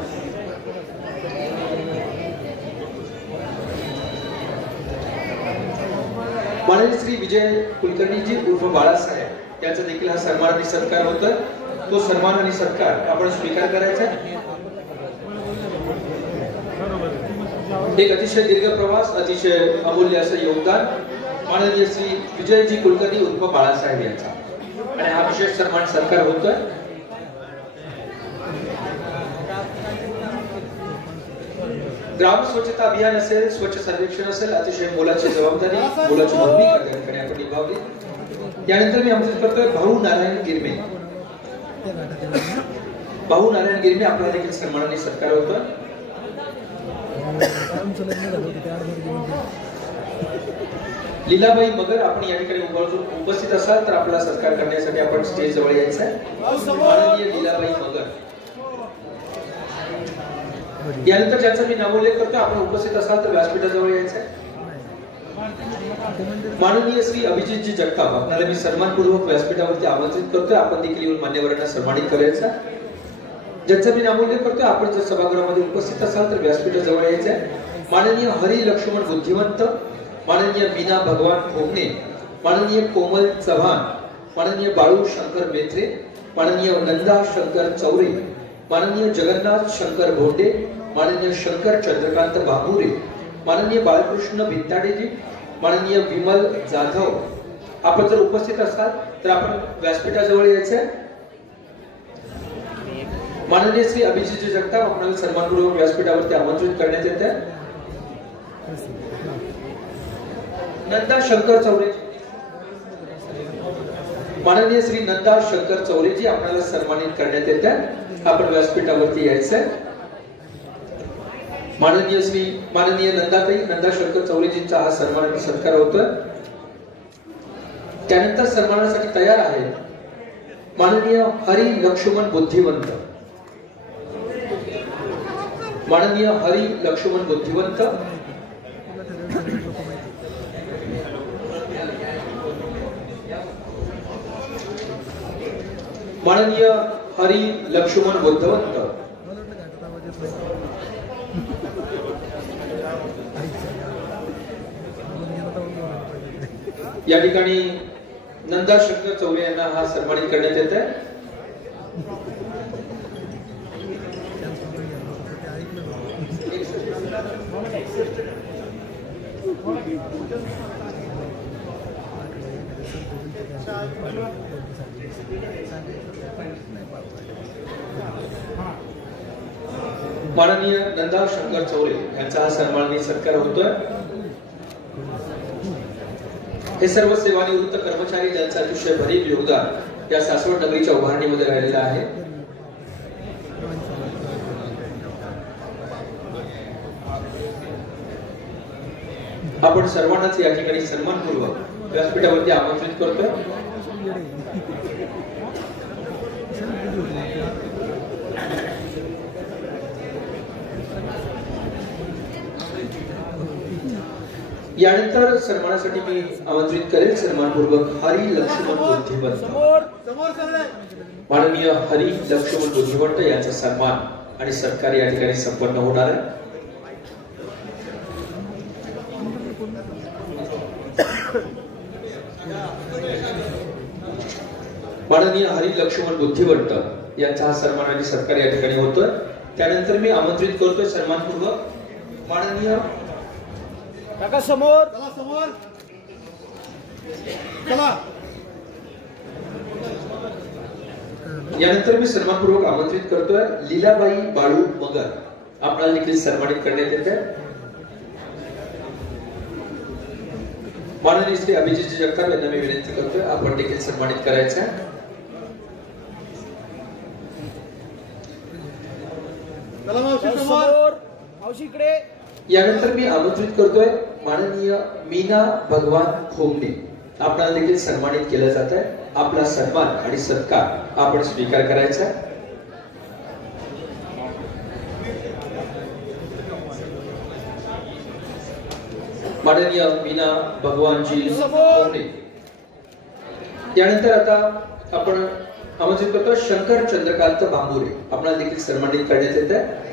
माननीय श्री विजय कुलकर्णीजी उर्फ बाळासाहेब यांचा देखील हा सन्मान आणि सत्कार होतोय. तो सन्मान आणि सत्कार आपण स्वीकार करायचा. एक अतिशय दीर्घ प्रवास, अतिशय अमूल्य असं योगदान माननीय श्री विजयजी कुलकर्णी उर्फ बाळासाहेब यांचा. आणि हा विशेष सन्मान सत्कार होतोय. ग्राम स्वच्छता अभियान असेल, स्वच्छ सर्वेक्षण असेल, अतिशय मोलाची जबाबदारी, मोलाची भूमिका त्या ठिकाणी आपण निभावली. यानंतर मी आमंत्रित करतोय भाऊ नारायण गिरमे. भाऊ नारायण गिरमे आपल्याला देखील सन्मानाने सत्कार होतोय. लीलाबाई मगर आपण या ठिकाणी उपस्थित असाल तर आपला सत्कार करण्यासाठी आपण स्टेज जवळ यायचं आहे. माननीय लीलाबाई मगर. यानंतर ज्याचा मी नामोल्लेख करतो आपण उपस्थित असाल तर व्यासपीठाजवळ यायचं आहे. माननीय श्री अभिजितजी जगताप आपल्याला मी सन्मानपूर्वक व्यासपीठावरती आमंत्रित करतोय. आपण देखील येऊन मान्यवरांना सन्मानित करायचं. ज्यांचा मी नामोल्लेख करतोय, आपण जर सभागृहामध्ये उपस्थित असाल तर व्यासपीठाजवळ यायचंय. माननीय हरी लक्ष्मण बुद्धिवंत, माननीय मीना भगवान भोगणे, माननीय कोमल चव्हाण, माननीय बाळू शंकर मेत्रे, माननीय नंदा शंकर चौरे, माननीय जगन्नाथ शंकर भोंडे, माननीय शंकर चंद्रकांत बाबुरे, माननीय बाळकृष्ण भित्ताडेजी, माननीय विमल जाधव. आपण जर उपस्थित असाल तर आपण व्यासपीठाजवळ यायचंय. माननीय श्री अभिजितजी जगताप आपल्याला सन्मानपूर्वक व्यासपीठावरती आमंत्रित करण्यात येत आहे. नंदा शंकर चौरे, माननीय श्री नंदा शंकर चौरेजी आपल्याला सन्मानित करण्यात येत आहे. आपण व्यासपीठावरती यायचंय. माननीय नंदाताई नंदा शंकर चौरेजींचा हा सन्मान आणि सत्कार होतोय. त्यानंतर सन्मानासाठी तयार आहे माननीय हरी लक्ष्मण बुद्धिवंत, माननीय हरी लक्ष्मण बुद्धिवंत, माननीय हरी लक्ष्मण बुद्धिवंत, या ठिकाणी नंदा शंकर चौरे यांना हा सन्मानित करण्यात येत आहे. माननीय नंदा शंकर चौरे यांचा हा सन्माननीय सत्कार होतोय. हे सर्व सेवानिवृत्त कर्मचारी ज्यांचं अतिशय भरीव योगदान या सासवड नगरीच्या उभारणीमध्ये राहिलेलं आहे. आपण सर्वांनाच या ठिकाणी सन्मानपूर्वक व्यासपीठावरती आमंत्रित करतोय. यानंतर सन्मानासाठी मी आमंत्रित करेल सन्मानपूर्वक हरी लक्ष्मण बुद्धिवंत, माननीय हरी लक्ष्मण बुद्धिवंत यांचा सन्मान आणि सत्कार या ठिकाणी संपन्न होणार आहे. माननीय हरी लक्ष्मण बुद्धिवंत यांचा हा सन्मान आणि सत्कार या ठिकाणी होतोय. त्यानंतर मी आमंत्रित करतोय सन्मानपूर्वक माननीय काका समोर, चला समोर, चला. यानंतर मी सन्मानपूर्वक आमंत्रित करतोय लीलाबाई बाळू मगर, आपल्याला देखील सन्मानित करण्यात येते. माननीय श्री अभिजितजी जगताप यांना मी विनंती करतोय आपण देखील सन्मानित करायचं आहे. चला मावशी समोर, मावशी इकडे. यानंतर मी आमंत्रित करतोय माननीय मीना भगवान भोगणे, आपल्याला देखील सन्मानित केलं जात आहे. आपला सन्मान आणि सत्कार आपण स्वीकार करायचा आहे. माननीय मीना भगवानजी भोगणे. यानंतर आता आपण आमंत्रित करतो शंकर चंद्रकांत बांबुरे, आपल्याला देखील सन्मानित करण्यात येत आहे.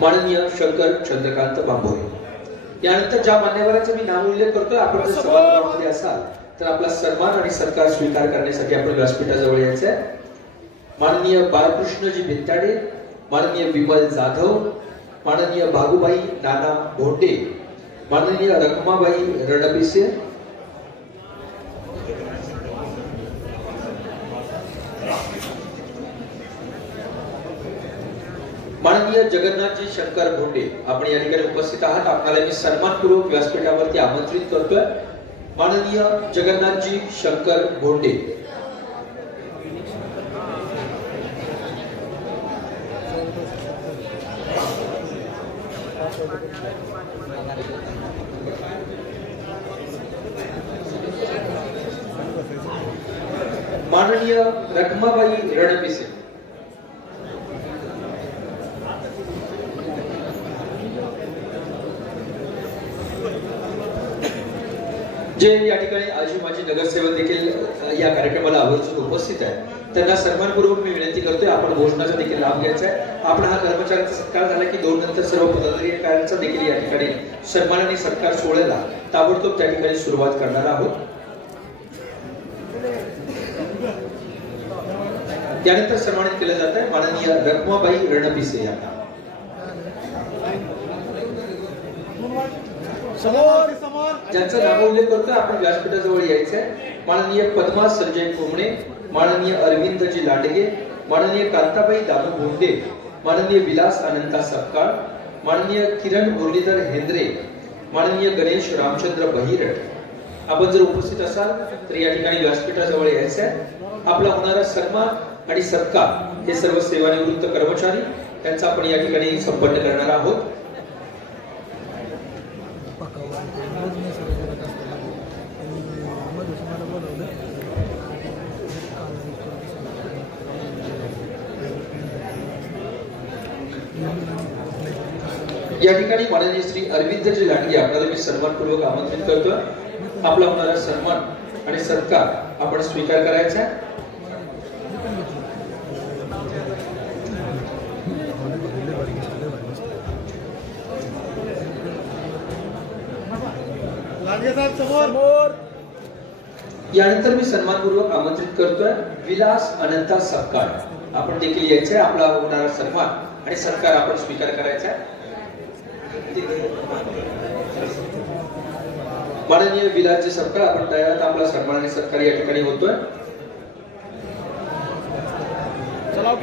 माननीय शंकर चंद्रकांत बांबोरे. यानंतर ज्या मान्यवरांचा मी नाव उल्लेख करतोय, आपण जर सभागृहामध्ये असाल तर आपला सन्मान आणि सत्कार स्वीकार करण्यासाठी आपण व्यासपीठाजवळ यायचं आहे. माननीय बाळकृष्णजी भित्ताडे, माननीय विमल जाधव, माननीय भागुबाई नाना भोंडे, माननीय रखमाबाई रणपिसे, माननीय जगन्नाथजी शंकर भोंडे, आपण या ठिकाणी उपस्थित आहात. आपल्याला मी सन्मानपूर्वक व्यासपीठावरती आमंत्रित करतोय. माननीय जगन्नाथजी शंकर भोंडे. माननीय रखमाबाई रणपिसे, जे या ठिकाणी आजी माजी नगरसेवक देखील या कार्यक्रमाला आवर्जून उपस्थित आहेत, त्यांना सन्मानपूर्वक मी विनंती करतोय, आपण भोजनाचा देखील लाभ घ्यायचा आहे. आपण हा कर्मचाऱ्यांचा सत्कार झाला की 2 नंतर सर्व पदाधिकाऱ्यांचा देखील या ठिकाणी सन्मान आणि सत्कार सोहळ्याला ताबडतोब त्या ठिकाणी सुरुवात करणार आहोत. यानंतर सन्मानित केलं जात आहे माननीय रखमाबाई रणपिसे यांना. ज्यांचा नामोल्लेख करतोय आपण व्यासपीठाजवळ यायचंय. माननीय पद्मा संजय कोमणे, माननीय अरविंदजी लांडगे, माननीय कांताबाई दामू भोंडे, माननीय विलास अनंता सपकाळ, माननीय किरण मुरलीधर हेंद्रे, माननीय गणेश रामचंद्र बहिरट. आपण जर उपस्थित असाल तर या ठिकाणी व्यासपीठाजवळ यायचंय. आपला होणारा सन्मान आणि सत्कार हे सर्व सेवानिवृत्त कर्मचारी त्यांचा आपण या ठिकाणी संपन्न करणार आहोत. या ठिकाणी माननीय श्री अरविंदजी लांडगे आपल्याला मी सन्मानपूर्वक आमंत्रित करतोय. आपला होणारा सन्मान आणि सत्कार आपण स्वीकार करायचा आहे. यानंतर मी सन्मानपूर्वक आमंत्रित करतोय विलास अनंता सपकाळ. आपण देखील यायचंय. आपला होणारा सन्मान आणि सत्कार आपण स्वीकार करायचा आहे. माननीय विलासजी सपकाळ आपण तयार. आपला सन्मान आणि सत्कार या ठिकाणी होतोय.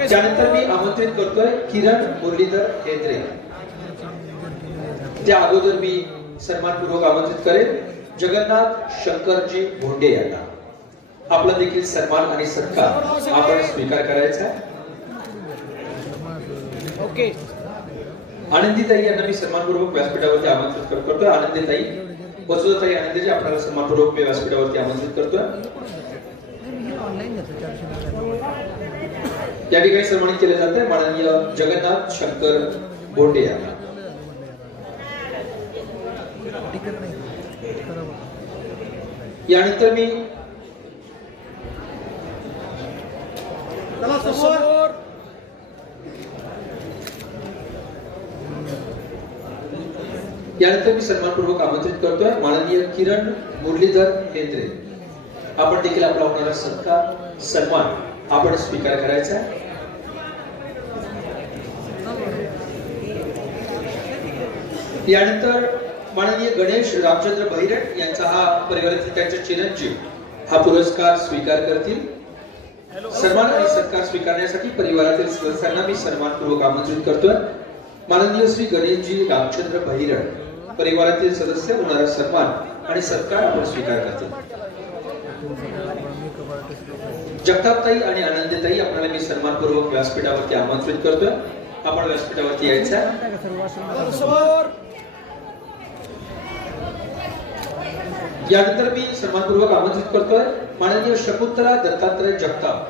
त्यानंतर मी आमंत्रित करतोय किरण मुरलीधर हेंद्रे. त्या अगोदर मी सन्मानपूर्वक आमंत्रित करेन जगन्नाथ शंकरजी भोंडे यांना. आपला देखील सन्मान आणि सत्कार आपण स्वीकार करायचा आहे. ओके. आनंदीताई यांना मी सन्मानपूर्वक व्यासपीठावरती आमंत्रित करतोय. आनंदीताई वसुधाताई आनंदजी आपल्याला सन्मानपूर्वक मी व्यासपीठावरती आमंत्रित करतोय. या ठिकाणी सन्मानित केले जात आहे माननीय जगन्नाथ शंकर भोंडे यांना. यानंतर मी सन्मानपूर्वक आमंत्रित करतोय माननीय किरण मुरलीधर हेंद्रे. आपण देखील आपला होणारा सत्कार सन्मान आपण स्वीकार करायचा आहे. यानंतर माननीय गणेश रामचंद्र बहिरट यांचा हा परिवारातील त्यांचे चिरंजीव हा पुरस्कार स्वीकार करतील. सन्मान आणि सत्कार स्वीकारण्यासाठी परिवारातील सदस्यांना मी सन्मानपूर्वक आमंत्रित करतोय. माननीय श्री गणेशजी रामचंद्र बहिरट परिवारातील सदस्य होणारा सन्मान आणि सत्कार आपण स्वीकार करतील. जगतापताई आणि आनंदताई आपल्याला मी सन्मानपूर्वक व्यासपीठावरती आमंत्रित करतोय. आपण व्यासपीठावरती यायचं आहे. यानंतर मी सन्मानपूर्वक आमंत्रित करतोय माननीय शकुंतला दत्तात्रय जगताप.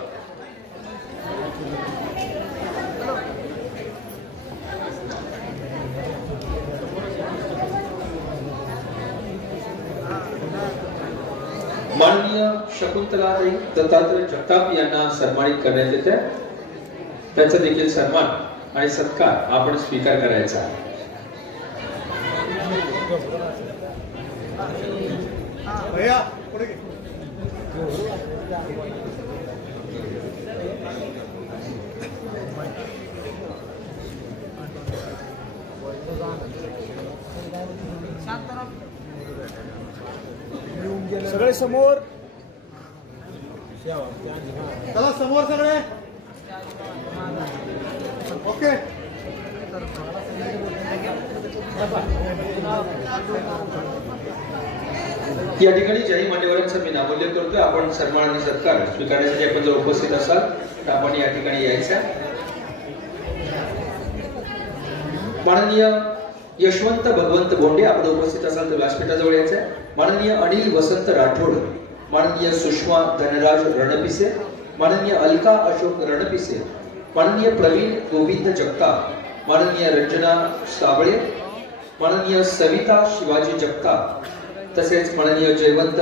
माननीय शकुंतला दत्तात्रय जगताप यांना सन्मानित करण्यात येते. त्यांचा देखील सन्मान आणि सत्कार आपण स्वीकार करायचा आहे. सगळे समोर. चला समोर सगळे. ओके. या ठिकाणी ज्याही मान्यवरांचा मी नामोल्लेख करतोय आपण सन्मान आणि सत्कार स्वीकारण्यासाठी आपण जर उपस्थित असाल तर आपण या ठिकाणी यायचं. माननीय यशवंत भगवंत बोंडे आपण उपस्थित असाल तर व्यासपीठाजवळ यायचं. माननीय अनिल वसंत राठोड, माननीय सुषमा धनराज रणपिसे, माननीय अलका अशोक रणपिसे, माननीय प्रवीण गोविंद जगताप, माननीय रंजना साबळे, माननीय सविता शिवाजी जगताप, तसेच माननीय जयवंत